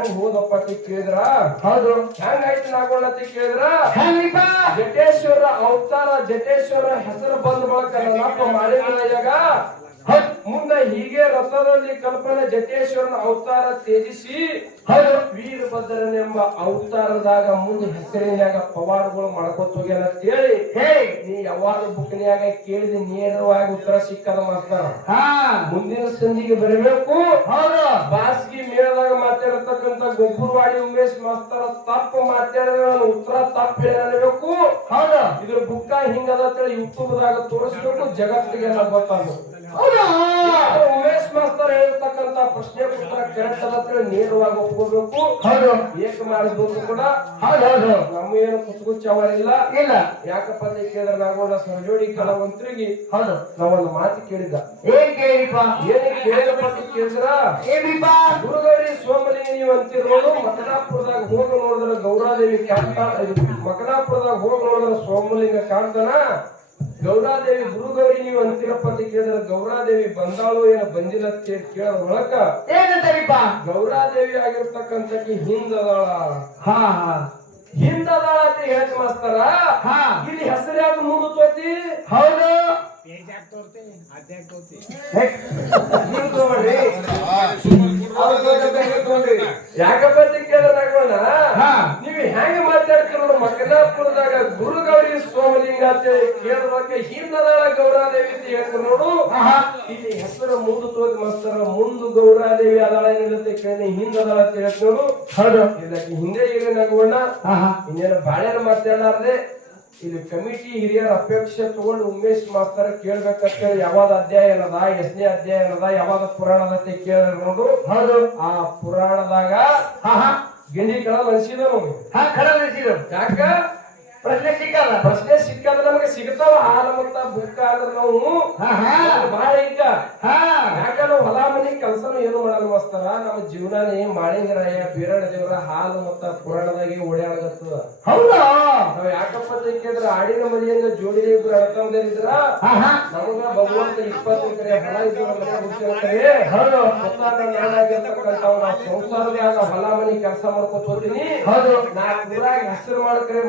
[SPEAKER 1] ಹೆಂಗ್ ಹೋದಪ್ಪ ಅಂತ ಕೇಳಿದ್ರ?
[SPEAKER 2] ಹೌದು.
[SPEAKER 1] ಹೆಂಗ್ ಆಯ್ತು ನಾಗೋಣ ಅಂತ ಕೇಳಿದ್ರ?
[SPEAKER 2] ಹೆಂಗ್ರಿಪ್ಪ
[SPEAKER 1] ಜಟೇಶ್ವರ ಅವತಾರ ಜಟೇಶ್ವರ ಹೆಸರು ಬಂದ್ ಬಳಕ ನನ್ನಪ್ಪ ಮಾಡಿದ್ರಾಗ
[SPEAKER 2] ಹೌದು
[SPEAKER 1] ಮುಂದೆ ಹೀಗೆ ರಥದಲ್ಲಿ ಕಲ್ಪನೆ ಜಟೇಶ್ವರನ ಅವತಾರ ತ್ಯಜಿಸಿ ವೀರಭದ್ರನೆಂಬ ಅವತಾರದಾಗ ಮುಂದೆ ಹೆಸರಿನ್ಯಾಗ ಪವಾಡಗಳು ಮಾಡ್ಕೊತ ಹೋಗ್ಯಾನ ಅಂತೇಳಿ
[SPEAKER 2] ಹೇಳಿ.
[SPEAKER 1] ನೀ ಯಾವಾಗ ಬುಕ್ನ್ಯಾಗ ಕೇಳಿದ ನೇರವಾಗಿ ಉತ್ತರ ಸಿಕ್ಕದ ಮಾಸ್ತಾರ.
[SPEAKER 2] ಹಾ.
[SPEAKER 1] ಮುಂದಿನ ಸಂಧಿಗೆ ಬರಬೇಕು. ಬಾಸ್ಗಿ ಮೇಳದಾಗ ಮಾತಾಡತಕ್ಕಂತ ಗೊಬ್ಬರವಾಡಿ ಉಮೇಶ್ ಮಾಸ್ತರ ತಪ್ಪ ಮಾತಾಡಿದ್ರೆ ನಾನು ಉತ್ತರ ತಪ್ಪು
[SPEAKER 2] ಹೇಳಬೇಕು
[SPEAKER 1] ಇದ್ರ ಬುಕ್ಕ ಹಿಂಗದ ಅಂತೇಳಿ ಯೂಟ್ಯೂಬ್ ದಾಗ ತೋರಿಸ್ಬೇಕು
[SPEAKER 2] ಜಗತ್ತಿಗೆ
[SPEAKER 1] ಆದ್ರೆ ಉಮೇಶ್ ಮಾಸ್ತರ್ ಪ್ರಶ್ನೆ ಉತ್ತರ ಕರೆಕ್ಟ್ ಅದ ಅಂತೇಳಿ ನೇರವಾಗಿ ಒಪ್ಕೋಬೇಕು.
[SPEAKER 2] ಹೌದು.
[SPEAKER 1] ಏಕ ಮಾಡಿದ್ರು ಕೂಡ? ನಮ್ಮ ಏನು
[SPEAKER 2] ಇಲ್ಲ.
[SPEAKER 1] ಯಾಕಪ್ಪ ಅಂತ ಕೇಳಿದ್ರೆ ನಾಗೋಣ ಸರ್ಜೋಡಿ ಕಲಾವಂತರಿಗೆ
[SPEAKER 2] ಹೌದು.
[SPEAKER 1] ನಾವೊಂದು ಮಾತು ಕೇಳಿದ್ದ.
[SPEAKER 2] ಏನ್ ಕೇಳಿಪ್ಪ
[SPEAKER 1] ಕೇಳಿದಪ್ಪ ಅಂತ ಕೇಳಿದ್ರ?
[SPEAKER 2] ಏನ್ರಿಪ್ಪ?
[SPEAKER 1] ಗುರುಗೌರಿ ಸೋಮಲಿಂಗ ನೀವು ಅಂತಿರೋದು ಮಕನಾಪುರದಾಗ ಹೋಗಿ ನೋಡಿದ್ರೆ ಗೌರಾದೇವಿ ಕಾಣ್ತಾ ಮಕನಾಪುರದಾಗ ಹೋಗಿ ನೋಡಿದ್ರೆ ಸೋಮಲಿಂಗ ಕಾಣ್ತಾನ? ಗೌರಾದೇವಿ ಗುರುಗೌರಿ ನೀವು ಅಂತಿರಪ್ಪ ಅಂತ ಕೇಳಿದ್ರೆ ಗೌರಾದೇವಿ ಬಂದಾಳು ಏನ ಬಂದಿಲ್ಲ ಅಂತ ಕೇಳೋ ಒಳಕ
[SPEAKER 2] ಏನಂತಾರಿಪ್ಪ?
[SPEAKER 1] ಗೌರಾದೇವಿ ಆಗಿರ್ತಕ್ಕಂಥ ಹಿಂದದಾಳ.
[SPEAKER 2] ಹಾ ಹಾ.
[SPEAKER 1] ಹಿಂದದಾಳ ಅಂತ ಹೇಳ್ತ ಮಾಸ್ತಾರ.
[SPEAKER 2] ಹಾ.
[SPEAKER 1] ಇಲ್ಲಿ ಹೆಸರು ಯಾಕೆ ಮುಂದೆ ತೋತಿ
[SPEAKER 2] ಹೌದು
[SPEAKER 1] ನೋಡ್ರಿ ಯಾಕಪ್ಪ
[SPEAKER 2] ಹಾ.
[SPEAKER 1] ನೀವು ಹೆಂಗ ಮಾತಾಡ್ತೀರ ನೋಡು ಮಕನಾಪುರದಾಗ ಗುರುಗೌರಿ ಸೋಮಲಿಂಗ ಅಂತ ಕೇಳಿದಾಗ ಹಿಂದದಾಳ ಗೌರಾದೇವಿ ಅಂತ ಹೇಳ್ತಾರೆ ನೋಡು. ಇಲ್ಲಿ ಹೆಸರು ಮುಂದು ತೋರಿ ಮಸ್ತರ ಮುಂದು ಗೌರಾದೇವಿ ಅದಾಳ ಏನಿರುತ್ತೆ ಕೇಳಿ ಹಿಂದದಾಳ ಅಂತ ಹೇಳ್ತಾರೆ ನೋಡು.
[SPEAKER 2] ಹೌದು.
[SPEAKER 1] ಇದಕ್ಕೆ ಹಿಂದೆ ಈಗ ನಗೋಣ
[SPEAKER 2] ಆಹಾ
[SPEAKER 1] ಇನ್ನೇನು ಬಾಳೆನ ಮಾತಾಡಲಾರ್ದೆ. ಇಲ್ಲಿ ಕಮಿಟಿ ಹಿರಿಯರ ಅಪೇಕ್ಷೆ ತಗೊಂಡು ಉಮೇಶ್ ಮಾಸ್ತರ ಕೇಳ್ಬೇಕಂತ ಹೇಳಿ ಯಾವ್ದು ಅಧ್ಯಾಯ ಏನದ ಎಷ್ಟನೇ ಅಧ್ಯಾಯ ಏನದ ಯಾವಾಗ ಪುರಾಣದ
[SPEAKER 2] ಕೇಳಿರೋದು
[SPEAKER 1] ಆ ಪುರಾಣದಾಗ
[SPEAKER 2] ಹಾ
[SPEAKER 1] ಗಿಂಡಿ ಕಳ
[SPEAKER 2] ನಡೆಸಿದ್ರು
[SPEAKER 1] ಯಾಕ?
[SPEAKER 2] ಪ್ರಶ್ನೆ ಸಿಕ್ಕಲ್ಲ
[SPEAKER 1] ಪ್ರಶ್ನೆ ಸಿಕ್ಕಾದ್ರೆ ನಮಗೆ ಸಿಗ್ತಾವ ಹಾಲು ಮತ್ತ ಬುಕ್ಕ ಅಂದ್ರೆ ನಾವು
[SPEAKER 2] ಬಾಳ
[SPEAKER 1] ಬಹಳ ಈಗ ಯಾಕ ನಾವು ಹೊಲ ಮನೆ ಕೆಲಸನು ಏನು ಮಾಡಲ್ಲ ಮಸ್ತಾರ ನಮ್ಮ ಜೀವನಾನೇ ಮಾಳಿಂಗರಾಯ ಬೀರಣ ದೇವರ ಹಾಲು ಮತ್ತ ಪುರಾಣದಾಗೆ ಓಡಾಡಗತ್ತದ
[SPEAKER 2] ಹೌದಾ?
[SPEAKER 1] ನಾವ್ ಯಾಕಪ್ಪ ಕೇಳಿದ್ರೆ ಆಡಿನ ಮನೆಯಿಂದ ಜೋಡಿ ಇಬ್ರು
[SPEAKER 2] ಅಡ್ಕೊಂಡಿದ್ರ
[SPEAKER 1] ನಮಗ ಭಗವಂತ ಇಪ್ಪತ್ತು ಎಕರೆ ಹೊಲ ಇದ್ರೆ ಸಂಸಾರದಾಗ ಹೊಲ ಮನೆ ಕೆಲಸ ಮಾಡ್ಕೊತ ಹೋಗ್ತೀನಿ.
[SPEAKER 2] ಹೌದು.
[SPEAKER 1] ನಾ ಊರಾಗ ಹೆಸರು ಮಾಡ್ಕರೆ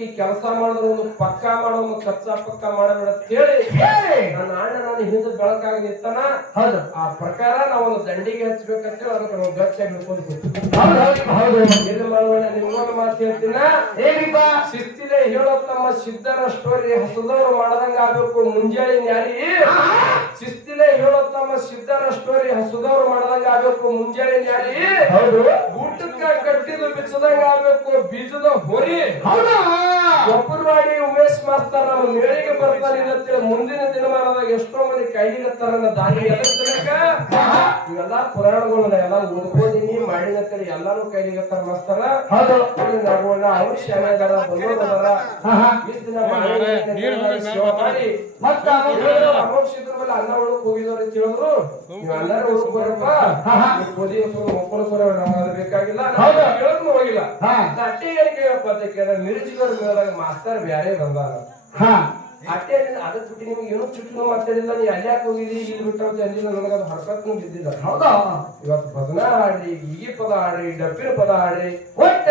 [SPEAKER 1] ಮಾಸ್ತರ್ಕಿ ಕೆಲಸ ಮಾಡಿದ್ರು ಒಂದು ಪಕ್ಕ ಮಾಡೋ ಒಂದು ಕಚ್ಚಾ ಪಕ್ಕ ಮಾಡಬೇಡ ಅಂತ ಹೇಳಿ. ನನ್ನ ಅಣ್ಣ ನಾನು ಹಿಂದೆ ಬೆಳಕಾಗಿ ನಿಂತಾನ
[SPEAKER 2] ಹೌದು.
[SPEAKER 1] ಆ ಪ್ರಕಾರ ನಾವು ಒಂದು ದಂಡಿಗೆ ಹಚ್ಬೇಕಂತ ಹೇಳಿ ಅದಕ್ಕೆ ನಾವು ಗಚ್ಚಾಗಿ ಏನು ಮಾಡೋಣ ಮಾತು ಹೇಳ್ತೀನ?
[SPEAKER 2] ಏನಿಪ್ಪ?
[SPEAKER 1] ಶಿಸ್ತಿಲೆ ಹೇಳೋ ತಮ್ಮ ಸಿದ್ಧರ ಸ್ಟೋರಿ ಹೊಸದವ್ರು ಮಾಡದಂಗ ಆಗ್ಬೇಕು ಮುಂಜಾನೆ ನ್ಯಾರಿ. ಶಿಸ್ತಿಲೆ ಹೇಳೋ ತಮ್ಮ ಸಿದ್ಧರ ಸ್ಟೋರಿ ಹಸುದವ್ರು ಮಾಡದಂಗ ಆಗ್ಬೇಕು ಮುಂಜಾನೆ ನ್ಯಾರಿ
[SPEAKER 2] ಹೌದು.
[SPEAKER 1] ಊಟಕ್ಕ ಕಟ್ಟಿದ ಬಿಚ್ಚದಂಗ ಆಗ್ಬೇಕು ಬೀಜದ ಹೊರಿ.
[SPEAKER 2] ಹೌದಾ?
[SPEAKER 1] ಒಬ್ಬರವಾಡಿ ಉಮೇಶ್ ಮಾಸ್ತಾರ ನಮ್ಮ ಮೇಳಿಗೆ ಬರ್ತಾರೆ ಮುಂದಿನ ದಿನಮಾನದಾಗ ಎಷ್ಟೋ ಮಂದಿ ಕೈಲಿಗತ್ತಾರ ಅನ್ನೋ ದಾರಿ ಎದರ್ಸಲಕ ಇವೆಲ್ಲ ಪುರಾಣಗಳು ಎಲ್ಲ ಮಾಡಿನ ಮಾಡಿನಂತೇಳಿ ಎಲ್ಲಾನು ಕೈಲಿಗತ್ತಾರ ಮಾಸ್ತಾರ. ಅವ್ರು ಅದಾರ ಬಂದೋದರ ಇಷ್ಟ್ ಮಾಡಿ. ಮಾಡಿ ಅಮೋಕ್ಷಿದ್ರ ಮೇಲೆ ಅನ್ನ ಒಳಗ್ ಹೋಗಿದವ್ರು ಅಂತ ಹೇಳಿದ್ರು. ನೀವು ಅನ್ನ ಒಳಗ್ ಬರಪ್ಪ ನೀವು ಗೋಧಿ ಮಕ್ಕಳು ಬರೋ ನಮ್ಗೆ ಅದು ಬೇಕಾಗಿಲ್ಲ.
[SPEAKER 2] ಹೌದು.
[SPEAKER 1] ಕೇಳೋದ್ನು ಹೋಗಿಲ್ಲ.
[SPEAKER 2] ಹಾ.
[SPEAKER 1] ಅಟ್ಟೆ ಏನು ಕೇಳಪ್ಪ ಅಂತ ಕೇಳಿದ್ರೆ ಮಿರ್ಜಿಗವ್ರ ಮೇಲಾಗ ಮಾಸ್ತರ್ ಬ್ಯಾರೆ ಬಂದಾರ.
[SPEAKER 2] ಹಾ.
[SPEAKER 1] ಅಟ್ಟೆ ಅದಕ್ಕೆ ಬಿಟ್ಟು ನಿಮ್ಗೆ ಏನೋ ಚುಟ್ಟು ಮಾತಾಡಿಲ್ಲ. ನೀ ಅಲ್ಲಿ ಯಾಕೆ ಹೋಗಿದಿ ಇಲ್ಲಿ ಬಿಟ್ಟು ಅಂತ ಅಲ್ಲಿ ನನಗೆ ಅದು ಹರ್ಕತ್ನು ಬಿದ್ದಿಲ್ಲ
[SPEAKER 2] ಹೌದಾ.
[SPEAKER 1] ಇವತ್ತು ಭಜನ ಆಡ್ರಿ ಈ ಪದ ಆಡ್ರಿ ಡಬ್ಬಿನ ಪದ ಆಡ್ರಿ
[SPEAKER 2] ಒಟ್ಟ.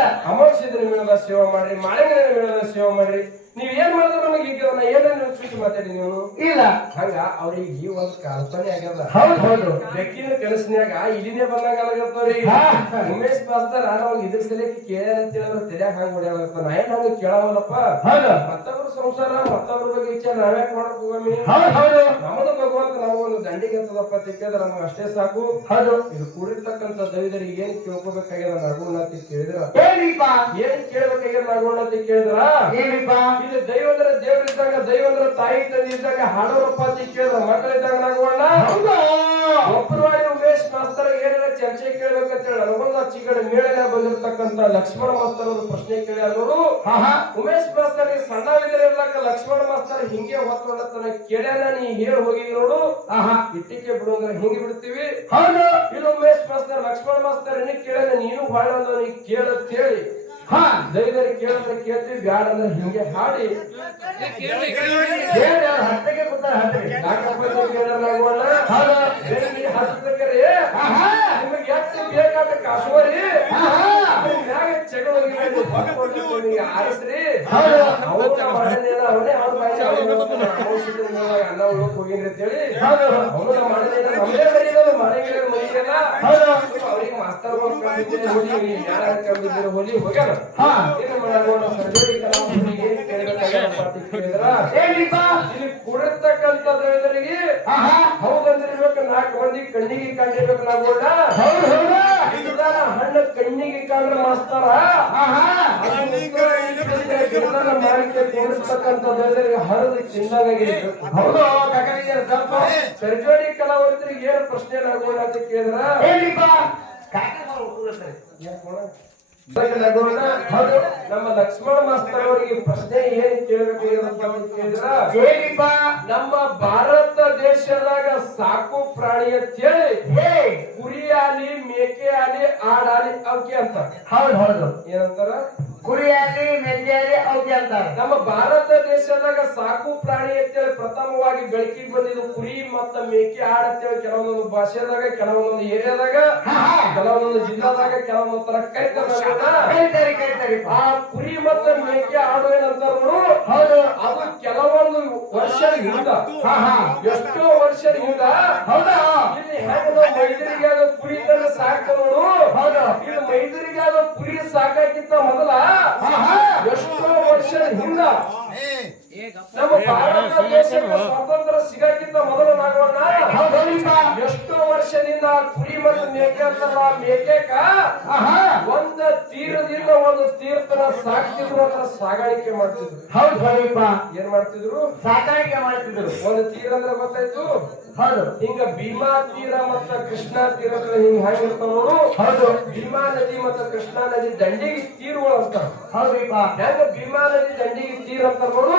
[SPEAKER 1] ಮೇಳದ ಸೇವೆ ಮಾಡ್ರಿ ಮಾಳಿಂಗನ ಮೇಳದ ಸೇವೆ ಮಾಡ್ರಿ. ನೀವ್ ಏನ್ ಮಾಡಿದ್ರೆ ನಮಗೆ ನಾ ಏನೇನು ಚುಟ್ಟು ಮಾತಾಡಿ ನೀವು?
[SPEAKER 2] ಇಲ್ಲ.
[SPEAKER 1] ಹಂಗ ಅವ್ರಿಗೆ ಈ ಒಂದು ಕಲ್ಪನೆ ಆಗ್ಯದ.
[SPEAKER 2] ಹೌದು ಹೌದು.
[SPEAKER 1] ಬೆಕ್ಕಿನ ಕನಸಿನ್ಯಾಗ ಇಲ್ಲಿನೇ ಬಂದಾಗ ಆಗತ್ತವ್ರಿ. ಉಮೇಶ್ ಬಾಸ್ತಾರ ನಾವು ಇದ್ರ ಸಲಕ್ಕೆ ಕೇಳ್ಯಾರ ಅಂತ ಹೇಳಿದ್ರೆ ತೆರ್ಯಾಗ ಹಂಗ ಹೊಡ್ಯಾಗತ್ತ ನಾ ಏನ್ ಹಂಗ ಕೇಳವಲ್ಲಪ್ಪ? ಮತ್ತೊಬ್ರ ಸಂಸಾರ ಮತ್ತೊಬ್ರ ಬಗ್ಗೆ ವಿಚಾರ ನಾವ್ಯಾಕ್ ಮಾಡಕ್ ಹೋಗಮ್ಮಿ?
[SPEAKER 2] ಹೌದು ಹೌದು.
[SPEAKER 1] ನಮ್ಮದು ಭಗವಂತ ನಾವು ಒಂದು ತಿಕ್ಕಿದ್ರೆ ನಮ್ಗೆ ಅಷ್ಟೇ ಸಾಕು.
[SPEAKER 2] ಹೌದು.
[SPEAKER 1] ಇದು ಕೂಡಿರ್ತಕ್ಕಂಥ ದೈವರಿಗೆ ಏನ್ ಕೇಳ್ಕೋಬೇಕಾಗ್ಯದ ನಗುಣ ಅಂತ ಕೇಳಿದ್ರ ಏನ್ ಕೇಳ್ಬೇಕಾಗ್ಯದ ನಗುಣ ಅಂತ ಕೇಳಿದ್ರ ಇದು ದೈವಂದ್ರ ದೇವ್ರ ಇದ್ದಾಗ ದೈವಂದ್ರ ತಾಯಿ ತಂದೆ ಇದ್ದಾಗ ಹಾಡೋರಪ್ಪ ಅಂತ ಕೇಳಿದ್ರ ಮಕ್ಕಳಿದ್ದಾಗ ನಗುವಣ್ಣ?
[SPEAKER 2] ಒಬ್ಬರು
[SPEAKER 1] ಒಬ್ಬರವಾಡಿ ಉಮೇಶ್ ಮಾಸ್ತರ್ ಏನಾರ ಚರ್ಚೆ ಕೇಳ್ಬೇಕಂತ ಹೇಳಿ ನನಗೊಂದು ಅಚ್ಚಿ ಕಡೆ ಮೇಳೆನ ಬಂದಿರತಕ್ಕಂತ ಲಕ್ಷ್ಮಣ ಮಾಸ್ತರ್ ಒಂದು ಪ್ರಶ್ನೆ ಕೇಳಿ ನೋಡು.
[SPEAKER 2] ಆಹಾ
[SPEAKER 1] ಉಮೇಶ್ ಮಾಸ್ತರ್ ಸಣ್ಣವಿದ್ರಿರ್ಲಕ್ಕ ಲಕ್ಷ್ಮಣ ಮಾಸ್ತರ್ ಹಿಂಗೆ ಹೊತ್ತೊಂಡತನ ಕೇಳ್ಯಾನ ನೀ ಹೇಳಿ ಹೋಗಿವಿ ನೋಡು. ಇಟ್ಟಿಗೆ ಬಿಡು ಅಂದ್ರೆ ಹಿಂಗೆ ಬಿಡ್ತೀವಿ.
[SPEAKER 2] ಹೌದು.
[SPEAKER 1] ಇಲ್ಲ ಉಮೇಶ್ ಮಾಸ್ತರ್ ಲಕ್ಷ್ಮಣ ಮಾಸ್ತರ್ ಏನ ಕೇಳ್ಯಾನ ನೀನು ಬಾಳ ಅಂದ್ರೆ ನೀ ಕೇಳತ್ ಹೇಳಿ.
[SPEAKER 2] ಹಾ.
[SPEAKER 1] ದೈವರಿಗೆ ಕೇಳಿದ್ರೆ ಕೇಳ್ತೀವಿ ಬ್ಯಾಡ ಅಂದ್ರೆ ಹಿಂಗೆ ಹಾಡಿ.
[SPEAKER 2] ಹತ್ತಿಗೆ ಕೂತಾರ ಹತ್ತಿಗೆ.
[SPEAKER 1] ಬೇರೆ ನಿಮಗೆ ಎಷ್ಟು ಬೇಕಾದ ಕಾಸುವರಿ ಮ್ಯಾಗ ನಿಮಗೆ ಆರಿಸ್ರಿ. ಅವ್ನ ಮೇಲಾಗ ಅನ್ನ ಉಳ್ಳಕ್ ಹೋಗಿನ್ರಿ ಅಂತೇಳಿ
[SPEAKER 2] ಹೌದು
[SPEAKER 1] ಅವನು ನಮ್ದೇ ಮರಿಯೋದು ಮನೆಗೆ
[SPEAKER 2] ಹೌದು
[SPEAKER 1] ಅವ್ರಿಗೆ ಮಾಸ್ತರ್ ಹೋಗಿ ಯಾರು ಹೋಗ್ಯಾರ ಏನು ಮಾಡೋಣ ಇಲ್ಲಿ ಕೂಡಿರ್ತಕ್ಕಂಥ ಹೌದಂದಿರ್ಬೇಕು ನಾಲ್ಕು ಮಂದಿ ಕಣ್ಣಿಗೆ ಕಂಡಿರ್ಬೇಕು ನಾವು
[SPEAKER 2] ಹೌದು ಹೌದು.
[SPEAKER 1] ಗಿಡದಾನ ಹಣ್ಣು ಕಣ್ಣಿಗೆ ಕಂಡ್ರೆ ಮಾಸ್ತಾರ. ಹರಿದು ಚಿನ್ನದಾಗಿರ್ಬೇಕು
[SPEAKER 2] ಹೌದು
[SPEAKER 1] ಸರ್ಜೋಡಿ ಕಲಾವಂತರಿಗೆ ಏನು ಪ್ರಶ್ನೆ ಅಂತ ಕೇಳಿದ್ರ? ನಮ್ಮ ಲಕ್ಷ್ಮಣ ಮಾಸ್ತರ್ ಅವರಿಗೆ ಪ್ರಶ್ನೆ ಏನ್ ಕೇಳಬೇಕು ಅಂತ ಕೇಳಿದ್ರ?
[SPEAKER 2] ಏನಿಪ್ಪ
[SPEAKER 1] ನಮ್ಮ ಭಾರತ ದೇಶದಾಗ ಸಾಕು ಪ್ರಾಣಿ ಅಂತ ಹೇಳಿ ಕುರಿ ಆಲಿ ಮೇಕೆ ಆಲಿ ಆಡಾಲಿ ಅವಕ್ಕೆ ಅಂತ.
[SPEAKER 2] ಹೌದು ಹೌದು.
[SPEAKER 1] ಏನಂತಾರ?
[SPEAKER 2] ಕುರಿಯಾಲಿ ಮೆಂಜಾಲಿ ಅವಕ್ಕೆ ಅಂತಾರೆ.
[SPEAKER 1] ನಮ್ಮ ಭಾರತ ದೇಶದಾಗ ಸಾಕು ಪ್ರಾಣಿ ಅಂತೇಳಿ ಪ್ರಥಮವಾಗಿ ಬೆಳಕಿಗೆ ಬಂದಿದ್ದು ಕುರಿ ಮತ್ತ ಮೇಕೆ ಆಡ ಅಂತೇಳಿ ಕೆಲವೊಂದೊಂದು ಭಾಷೆದಾಗ ಕೆಲವೊಂದೊಂದು ಏರಿಯಾದಾಗ ಕೆಲವೊಂದೊಂದು ಜಿಲ್ಲಾದಾಗ ಕೆಲವೊಂದು ತರ ಕರಿತಾರ.
[SPEAKER 2] ಕರಿತಾರಿಪ್ಪ
[SPEAKER 1] ಆ ಕುರಿ ಮತ್ತ ಮೇಕೆ ಆಡು ಏನಂತಾರ
[SPEAKER 2] ಹೌದು.
[SPEAKER 1] ಅದು ಕೆಲವೊಂದು ವರ್ಷದ ಹಿಂದ ಎಷ್ಟೋ ವರ್ಷದ ಹಿಂದ
[SPEAKER 2] ಹೌದಾ?
[SPEAKER 1] ಇಲ್ಲಿ ಹೆಂಗ ನಾವು ಕುರಿ ತರ ಸಾಕ ನೋಡು.
[SPEAKER 2] ಹೌದು.
[SPEAKER 1] ಮೈದರಿಗೆ ಮೈದೂರಿಗಾದ ಕುರಿ ಸಾಕಾಕಿಂತ ಮೊದಲ
[SPEAKER 2] ಹಾ ಹಾ
[SPEAKER 1] ಹಿಂದ. ನಮ್ಮ ಭಾರತ ದೇಶಕ್ಕೆ ಸ್ವಾತಂತ್ರ್ಯ ಸಿಗಕ್ಕಿಂತ ಮೊದಲು
[SPEAKER 2] ನಾಗವನ್ನ
[SPEAKER 1] ಎಷ್ಟೋ ವರ್ಷದಿಂದ ಕುರಿ ಮತ್ತು ಮೇಕೆ ಅಂತಲ್ಲ ಮೇಕೆಕ ಒಂದ ತೀರದಿಂದ ಒಂದು ತೀರ್ಥನ ಸಾಕ್ತಿದ್ರು ಅದರ ಸಾಗಾಣಿಕೆ ಮಾಡ್ತಿದ್ರು.
[SPEAKER 2] ಹೌದು
[SPEAKER 1] ಏನ್ ಮಾಡ್ತಿದ್ರು?
[SPEAKER 2] ಸಾಕಾಣಿಕೆ ಮಾಡ್ತಿದ್ರು.
[SPEAKER 1] ಒಂದು ತೀರ ಅಂದ್ರೆ ಗೊತ್ತಾಯ್ತು?
[SPEAKER 2] ಹೌದು.
[SPEAKER 1] ಹಿಂಗ ಭೀಮಾ ತೀರ ಮತ್ತ ಕೃಷ್ಣ ತೀರ ಹಿಂಗ ಹೆಂಗಿರ್ತಾವ ನೋಡು
[SPEAKER 2] ಹೌದು.
[SPEAKER 1] ಭೀಮಾ ನದಿ ಮತ್ತ ಕೃಷ್ಣಾ ನದಿ ದಂಡಿಗೆ ತೀರುಗಳು ಅಂತ
[SPEAKER 2] ಹೌದ್ರಿಪ್ಪ
[SPEAKER 1] ಹೆಂಗ ಭೀಮಾ ನದಿ ದಂಡಿಗೆ ತೀರ ಅಂತ ನೋಡು?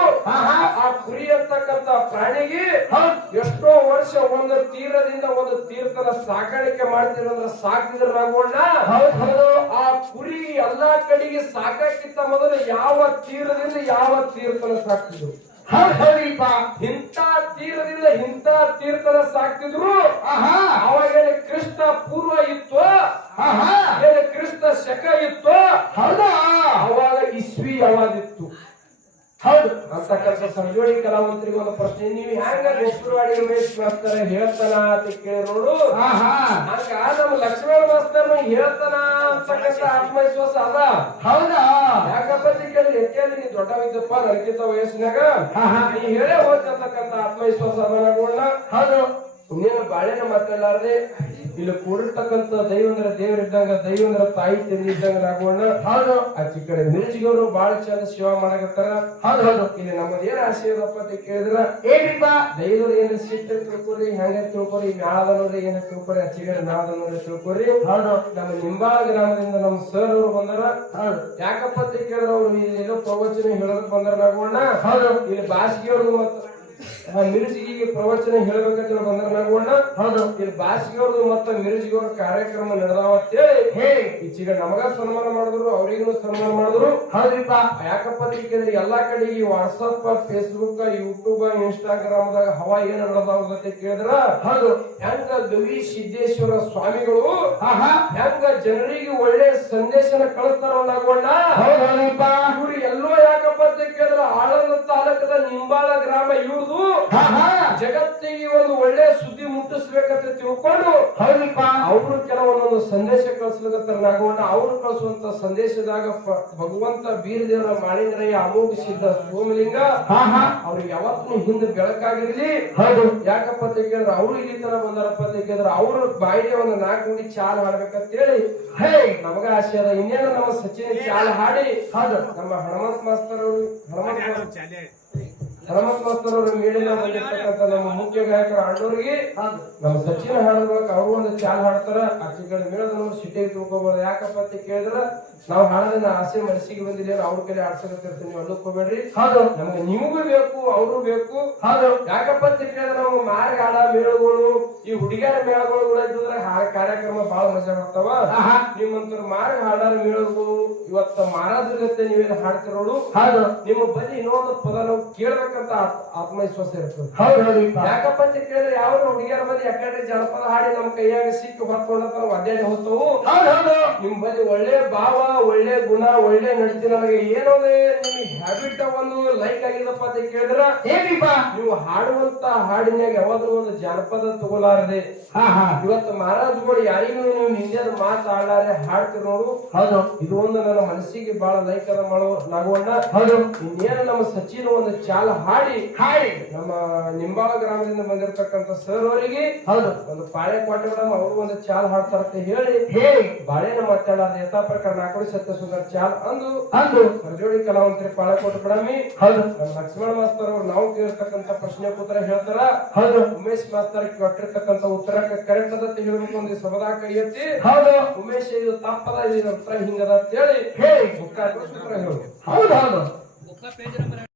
[SPEAKER 1] ಆ ಕುರಿ ಅಂತಕ್ಕಂತ ಪ್ರಾಣಿಗೆ ಎಷ್ಟೋ ವರ್ಷ ಒಂದು ತೀರದಿಂದ ಒಂದು ತೀರ್ಥನ ಸಾಕಾಣಿಕೆ ಮಾಡ್ತಿರಂದ್ರ ಸಾಕಿದ್ರ
[SPEAKER 2] ಹೌದು
[SPEAKER 1] ಆ ಕುರಿ ಎಲ್ಲಾ ಕಡೆಗೆ ಸಾಕಕ್ಕಿಂತ ಮೊದಲು ಯಾವ ತೀರದಿಂದ ಯಾವ ತೀರ್ಥನ ಸಾಕ್ತಿದ್ರು
[SPEAKER 2] ಹೌದು ಇಂತ
[SPEAKER 1] ಇಂಥ ತೀರದಿಂದ ಇಂಥ ತೀರ್ಥನ ಸಾಕ್ತಿದ್ರು.
[SPEAKER 2] ಅವಾಗ
[SPEAKER 1] ಕ್ರಿಸ್ತ ಕೃಷ್ಣ ಪೂರ್ವ ಇತ್ತು? ಕ್ರಿಸ್ತ ಶಕ ಇತ್ತು?
[SPEAKER 2] ಹೌದಾ?
[SPEAKER 1] ಅವಾಗ ಇಸ್ವಿ ಯಾವಾಗಿತ್ತು
[SPEAKER 2] ಹೌದು.
[SPEAKER 1] ಅಂತಕ್ಕಂಥ ಸಂಜೋಳಿ ಕಲಾವಂತರಿಗೆ ಒಂದು ಪ್ರಶ್ನೆ. ನೀವು ಹ್ಯಾಂಗ ಗೋಪುರವಾಡಿ ರಮೇಶ್ ಮಾಸ್ತರ ಹೇಳ್ತಾನ ಅಂತ ಕೇಳಿ ನೋಡು.
[SPEAKER 2] ಹಾ
[SPEAKER 1] ಹಂಗ ನಮ್ಮ ಲಕ್ಷ್ಮಣ ಮಾಸ್ತರ್ ಹೇಳ್ತಾನ ಅಂತಕ್ಕಂಥ ಆತ್ಮವಿಶ್ವಾಸ ಅದ.
[SPEAKER 2] ಹೌದಾ?
[SPEAKER 1] ಯಾಕಪ್ಪ ಕೇಳಿ ಎಟ್ಟೆಯಲ್ಲಿ ನೀ ದೊಡ್ಡವಿದ್ದಪ್ಪ ನನಗಿಂತ ವಯಸ್ಸಿನಾಗ. ನೀ ಹೇಳೇ ಹೋಗ್ತಕ್ಕಂಥ ಆತ್ಮವಿಶ್ವಾಸ ಅದ ನಗೋಣ
[SPEAKER 2] ಹೌದು.
[SPEAKER 1] ಇನ್ನೇನು ಬಾಳೆನ ಮಾತಾಡಲಾರ್ದೆ ಇಲ್ಲಿ ಕೂಡಿರ್ತಕ್ಕಂಥ ದೈವಂದ್ರ ದೇವರಿದ್ದಂಗ ದೈವಂದ್ರ ತಾಯಿ ತಾಯಿ ತಂದಿದ್ದಂಗ ನಾಗೋಣ
[SPEAKER 2] ಹೌದು.
[SPEAKER 1] ಆ ಕಡೆ ಮಿರ್ಜಿಗವರು ಬಾಳ ಚಂದ ಸೇವಾ ಮಾಡಕತ್ತಾರ.
[SPEAKER 2] ಹೌದು ಹೌದು.
[SPEAKER 1] ಇಲ್ಲಿ ನಮ್ಮದ್ ಏನ್ ಆಸೆ ಇದಪ್ಪ ಅಂತ ಕೇಳಿದ್ರ?
[SPEAKER 2] ಏನ್ರಿಪ್ಪ
[SPEAKER 1] ದೈವರು ಏನ್ ಸಿಟ್ಟ ತಿಳ್ಕೊರಿ ಹೆಂಗ ತಿಳ್ಕೊರಿ ಮ್ಯಾಳದ ನೋಡ್ರಿ ಏನ ತಿಳ್ಕೊರಿ ಆ ಕಡೆ ಮ್ಯಾಳದ ನೋಡ್ರಿ ತಿಳ್ಕೊರಿ?
[SPEAKER 2] ಹೌದು.
[SPEAKER 1] ನಮ್ಮ ನಿಂಬಾಳ ಗ್ರಾಮದಿಂದ ನಮ್ಮ ಸರ್ ಅವರು ಬಂದಾರ.
[SPEAKER 2] ಹೌದು.
[SPEAKER 1] ಯಾಕಪ್ಪ ಅಂತ ಕೇಳಿದ್ರ ಅವ್ರು? ಏನೋ ಪ್ರವಚನ ಹೇಳೋದಕ್ಕೆ ಬಂದಾರ ನಾಗೋಣ
[SPEAKER 2] ಹೌದು.
[SPEAKER 1] ಇಲ್ಲಿ ಬಾಸಿಗೆಯವ್ರದ್ದು ಮಿರ್ಜಿಗೆ ಪ್ರವಚನ ಹೇಳ್ಬೇಕಂತ ಬಂದ್ರ ನಗೋಣ
[SPEAKER 2] ಹೌದು.
[SPEAKER 1] ಇಲ್ಲಿ ಬಾಸಿಗೆಯವ್ರದ್ದು ಮತ್ತ ಮಿರ್ಜಿಗವ್ರ ಕಾರ್ಯಕ್ರಮ ನಡೆದಾವತ್ತೇಳಿ
[SPEAKER 2] ಹೇಳಿ
[SPEAKER 1] ಈಚೆಗೆ ನಮಗ ಸನ್ಮಾನ ಮಾಡಿದ್ರು ಅವ್ರಿಗೂ ಸನ್ಮಾನ ಮಾಡಿದ್ರು.
[SPEAKER 2] ಹೌದ್ರಿಪ್ಪ.
[SPEAKER 1] ಯಾಕಪ್ಪ ಅಂತ ಕೇಳಿದ್ರೆ ಎಲ್ಲಾ ಕಡೆ ಈ ವಾಟ್ಸಪ್ ಫೇಸ್ಬುಕ್ ಯೂಟ್ಯೂಬ್ ಇನ್ಸ್ಟಾಗ್ರಾಮ್ ದಾಗ ಹವಾ ಏನ್ ನಡೆದಾವ್ ಅಂತ ಕೇಳಿದ್ರ?
[SPEAKER 2] ಹೌದು.
[SPEAKER 1] ಹೆಂಗ ಗವಿ ಸಿದ್ದೇಶ್ವರ ಸ್ವಾಮಿಗಳು ಹೆಂಗ ಜನರಿಗೆ ಒಳ್ಳೆ ಸಂದೇಶನ ಕಳಿಸ್ತಾರ ನಾಗೋಣ ಇವ್ರು ಎಲ್ಲೋ ಯಾಕಪ್ಪ ಅಂತ ಕೇಳಿದ್ರ ಆಳಂದ ತಾಲೂಕದ ನಿಂಬಾಳ ಗ್ರಾಮ ಇವ್ರದು. ಜಗತ್ತಿಗೆ ಒಂದು ಒಳ್ಳೆ ಸುದ್ದಿ ಮುಟ್ಟಿಸ್ಬೇಕಂತ ತಿಳ್ಕೊಂಡು
[SPEAKER 2] ಹೌದಪ್ಪ.
[SPEAKER 1] ಅವರು ಕೆಲವೊಂದೊಂದು ಸಂದೇಶ ಕಳಿಸ್ಲಿಕ್ಕೆ ನಾಗವಣ್ಣ. ಅವರು ಕಳಿಸುವಂತ ಸಂದೇಶದಾಗ ಭಗವಂತ ಬೀರದೇವರ ಮಾಳಿಂಗರಯ್ಯ ಅಮೋಘಿಸಿದ್ದ ಸೋಮಲಿಂಗ
[SPEAKER 2] ಅವ್ರು
[SPEAKER 1] ಅವ್ರಿಗೆ ಯಾವತ್ತೂ ಹಿಂದೆ ಬೆಳಕಾಗಿರ್ಲಿ.
[SPEAKER 2] ಹೌದು.
[SPEAKER 1] ಯಾಕಪ್ಪ ತೆಗೆದ್ರೆ ಕೇಳಿದ್ರೆ ಅವರು ಇಲ್ಲಿ ತರ ಬಂದಾರಪ್ಪ ತೆಗೆದ್ರೆ ಅವ್ರ ಬಾಯಿಗೆ ಒಂದು ನಾಲ್ಕು ನುಡಿ ಚಾಲ್ ಅಂತ ಹೇಳಿ
[SPEAKER 2] ಹೇ.
[SPEAKER 1] ನಮಗ ಆಸೆ ಅದ. ಇನ್ನೇನು ನಮ್ಮ ಸಚಿನ್ ಚಾಲ್ ಹಾಡಿ.
[SPEAKER 2] ಹೌದು.
[SPEAKER 1] ನಮ್ಮ ಹನುಮಂತ ಮಾಸ್ತರ್ ಅವರು ಹನುಮಂತ ಅವರು ಮೇಲಿನ ಬಂದಿರ್ತಕ್ಕಂಥ ನಮ್ಮ ಮುಖ್ಯ ಗಾಯಕರ ಆಡೋರಿಗೆ ನಮ್ಮ ಸಚಿನ ಹಾಡಬೇಕು ಅವರು ಒಂದು ಚಾಲ್ ಹಾಡ್ತಾರ. ಕಡೆ ಮೇಳದ ನಮ್ಮ ಸಿಟ್ಟಿಗೆ ತಿಳ್ಕೊಬೋದು ಯಾಕಪ್ಪ ಅಂತ ಕೇಳಿದ್ರ ನಾವು ಹಾಡೋದನ್ನ ಆಸೆ ಮನಸ್ಸಿಗೆ ಬಂದಿದೆ ಅವ್ರ ಕಡೆ ಆಡ್ಸಕತ್ತಿರ್ತೀವಿ ನೀವು ಅಲ್ಲಕ್ಕೋಬೇಡ್ರಿ
[SPEAKER 2] ಹೌದು.
[SPEAKER 1] ನಮ್ಗೆ ನಿಮಗೂ ಬೇಕು ಅವರು ಬೇಕು.
[SPEAKER 2] ಹೌದು.
[SPEAKER 1] ಯಾಕಪ್ಪ ಅಂತ ಕೇಳಿದ್ರೆ ನಾವು ಮಾರ್ಗ ಹಾಡ ಮೇಳಗಳು ಈ ಹುಡುಗಿಯರ ಮೇಳಗಳು ಕೂಡ ಇದ್ರೆ ಕಾರ್ಯಕ್ರಮ ಬಹಳ ಮಜಾ ಆಗ್ತಾವ.
[SPEAKER 2] ನಿಮ್ಮಂತ
[SPEAKER 1] ನಿಮ್ಮಂತರ ಮಾರ್ಗ ಹಾಡಾರ ಮೇಳಗಳು ಇವತ್ತ ಮಹಾರಾಜರ ಜೊತೆ ನೀವೇನು ಹಾಡ್ತಿರೋಳು
[SPEAKER 2] ಹೌದು.
[SPEAKER 1] ನಿಮ್ಮ ಬಳಿ ಇನ್ನೊಂದು ಪದ ನಾವು ಕೇಳ್ಬೇಕಂತ ಆತ್ಮವಿಶ್ವಾಸ ಇರ್ತದೆ
[SPEAKER 2] ಹೌದು
[SPEAKER 1] ಯಾಕಪ್ಪ ಅಂತ ಕೇಳಿದ್ರೆ ಯಾವ ಹುಡುಗಿಯರ ಬಳಿ ಯಾಕಂದ್ರೆ ಜನಪದ ಹಾಡಿ ನಮ್ಮ ಕೈಯಾಗ ಸಿಕ್ಕಿ ಹೊತ್ಕೊಂಡಂತ ನಾವು ಅಡ್ಡಾಡಿ ಹೋಗ್ತಾವು ನಿಮ್ ಬಳಿ ಒಳ್ಳೆ ಭಾವ ಒಳ್ಳೆ ಗುಣ ಒಳ್ಳೆ ನಡತೆ ನಮಗೆ ಏನೋ ನಿಮಗೆ ಹ್ಯಾಬಿಟ್ ಒಂದು ಲೈಕ್ ಆಗಿದಪ್ಪ ಅಂತ ಕೇಳಿದ್ರ ನೀವು ಹಾಡುವಂತ ಹಾಡಿನಾಗ ಯಾವಾದ್ರೂ ಒಂದು ಜನಪದ ತಗೋಲಾರದೆ.
[SPEAKER 2] ಹಾ
[SPEAKER 1] ಇವತ್ತು ಮಹಾರಾಜಗಳು ಯಾರಿಗೂ ನೀವು ನಿಂದೆದ ಮಾತಾಡಲಾರೆ
[SPEAKER 2] ಹಾಡ್ತಿರೋರು
[SPEAKER 1] ಇದು ಒಂದು ನನ್ನ ಮನಸ್ಸಿಗೆ ಬಹಳ ಲೈಕ್ ಅದ ಮಾಡೋ
[SPEAKER 2] ಹೌದು.
[SPEAKER 1] ಇನ್ನೇನು ನಮ್ಮ ಸಚಿನ್ ಒಂದು ಚಾಲ ಹಾಡಿ.
[SPEAKER 2] ಹಾಯ್
[SPEAKER 1] ನಮ್ಮ ನಿಂಬಾಳ ಗ್ರಾಮದಿಂದ ಬಂದಿರತಕ್ಕಂತ ಸರ್ ಅವರಿಗೆ
[SPEAKER 2] ಹೌದು.
[SPEAKER 1] ಒಂದು ಪಾಳೆ ಕೊಟ್ಟ ಮೇಡಮ್ ಅವರು ಒಂದು ಚಾಲ್ ಹಾಡ್ತಾರಂತ ಹೇಳಿ
[SPEAKER 2] ಹೇಳಿ.
[SPEAKER 1] ಬಾಳೆನ ಮಾತಾಡೋದು ಯಥಾ ಪ್ರಕಾರ ನಾಲ್ಕು ಸತ್ಯ ಸುಂದರ ಚಾಲ್ ಅಂದು
[SPEAKER 2] ಅಂದು.
[SPEAKER 1] ಸರ್ಜೋಡಿ ಕಲಾವಂತರಿ ಪಾಳೆ ಕೊಟ್ಟು ಮೇಡಮಿ
[SPEAKER 2] ಹೌದು.
[SPEAKER 1] ನಮ್ಮ ಲಕ್ಷ್ಮಣ ಮಾಸ್ತರ್ ಅವರು ನಾವು ಕೇಳಿರ್ತಕ್ಕಂತ ಪ್ರಶ್ನೆ ಉತ್ತರ ಹೇಳ್ತಾರ.
[SPEAKER 2] ಹೌದು.
[SPEAKER 1] ಉಮೇಶ್ ಮಾಸ್ತರ್ ಕೊಟ್ಟಿರ್ತಕ್ಕಂತ ಉತ್ತರಕ್ಕೆ ಕರೆಕ್ಟ್ ಅದ ಅಂತ ಹೇಳ್ಬೇಕು ಒಂದು ಸಭದ ಕೈ ಎತ್ತಿ.
[SPEAKER 2] ಹೌದು.
[SPEAKER 1] ಉಮೇಶ್ ಇದು ತಪ್ಪದ ಇದು ಉತ್ತರ ಹಿಂಗದ ಅಂತ ಹೇಳಿ
[SPEAKER 2] ಹೇಳಿ
[SPEAKER 1] ಉತ್ತರ ಹೇಳು.
[SPEAKER 2] ಹೌದು ಹೌದು.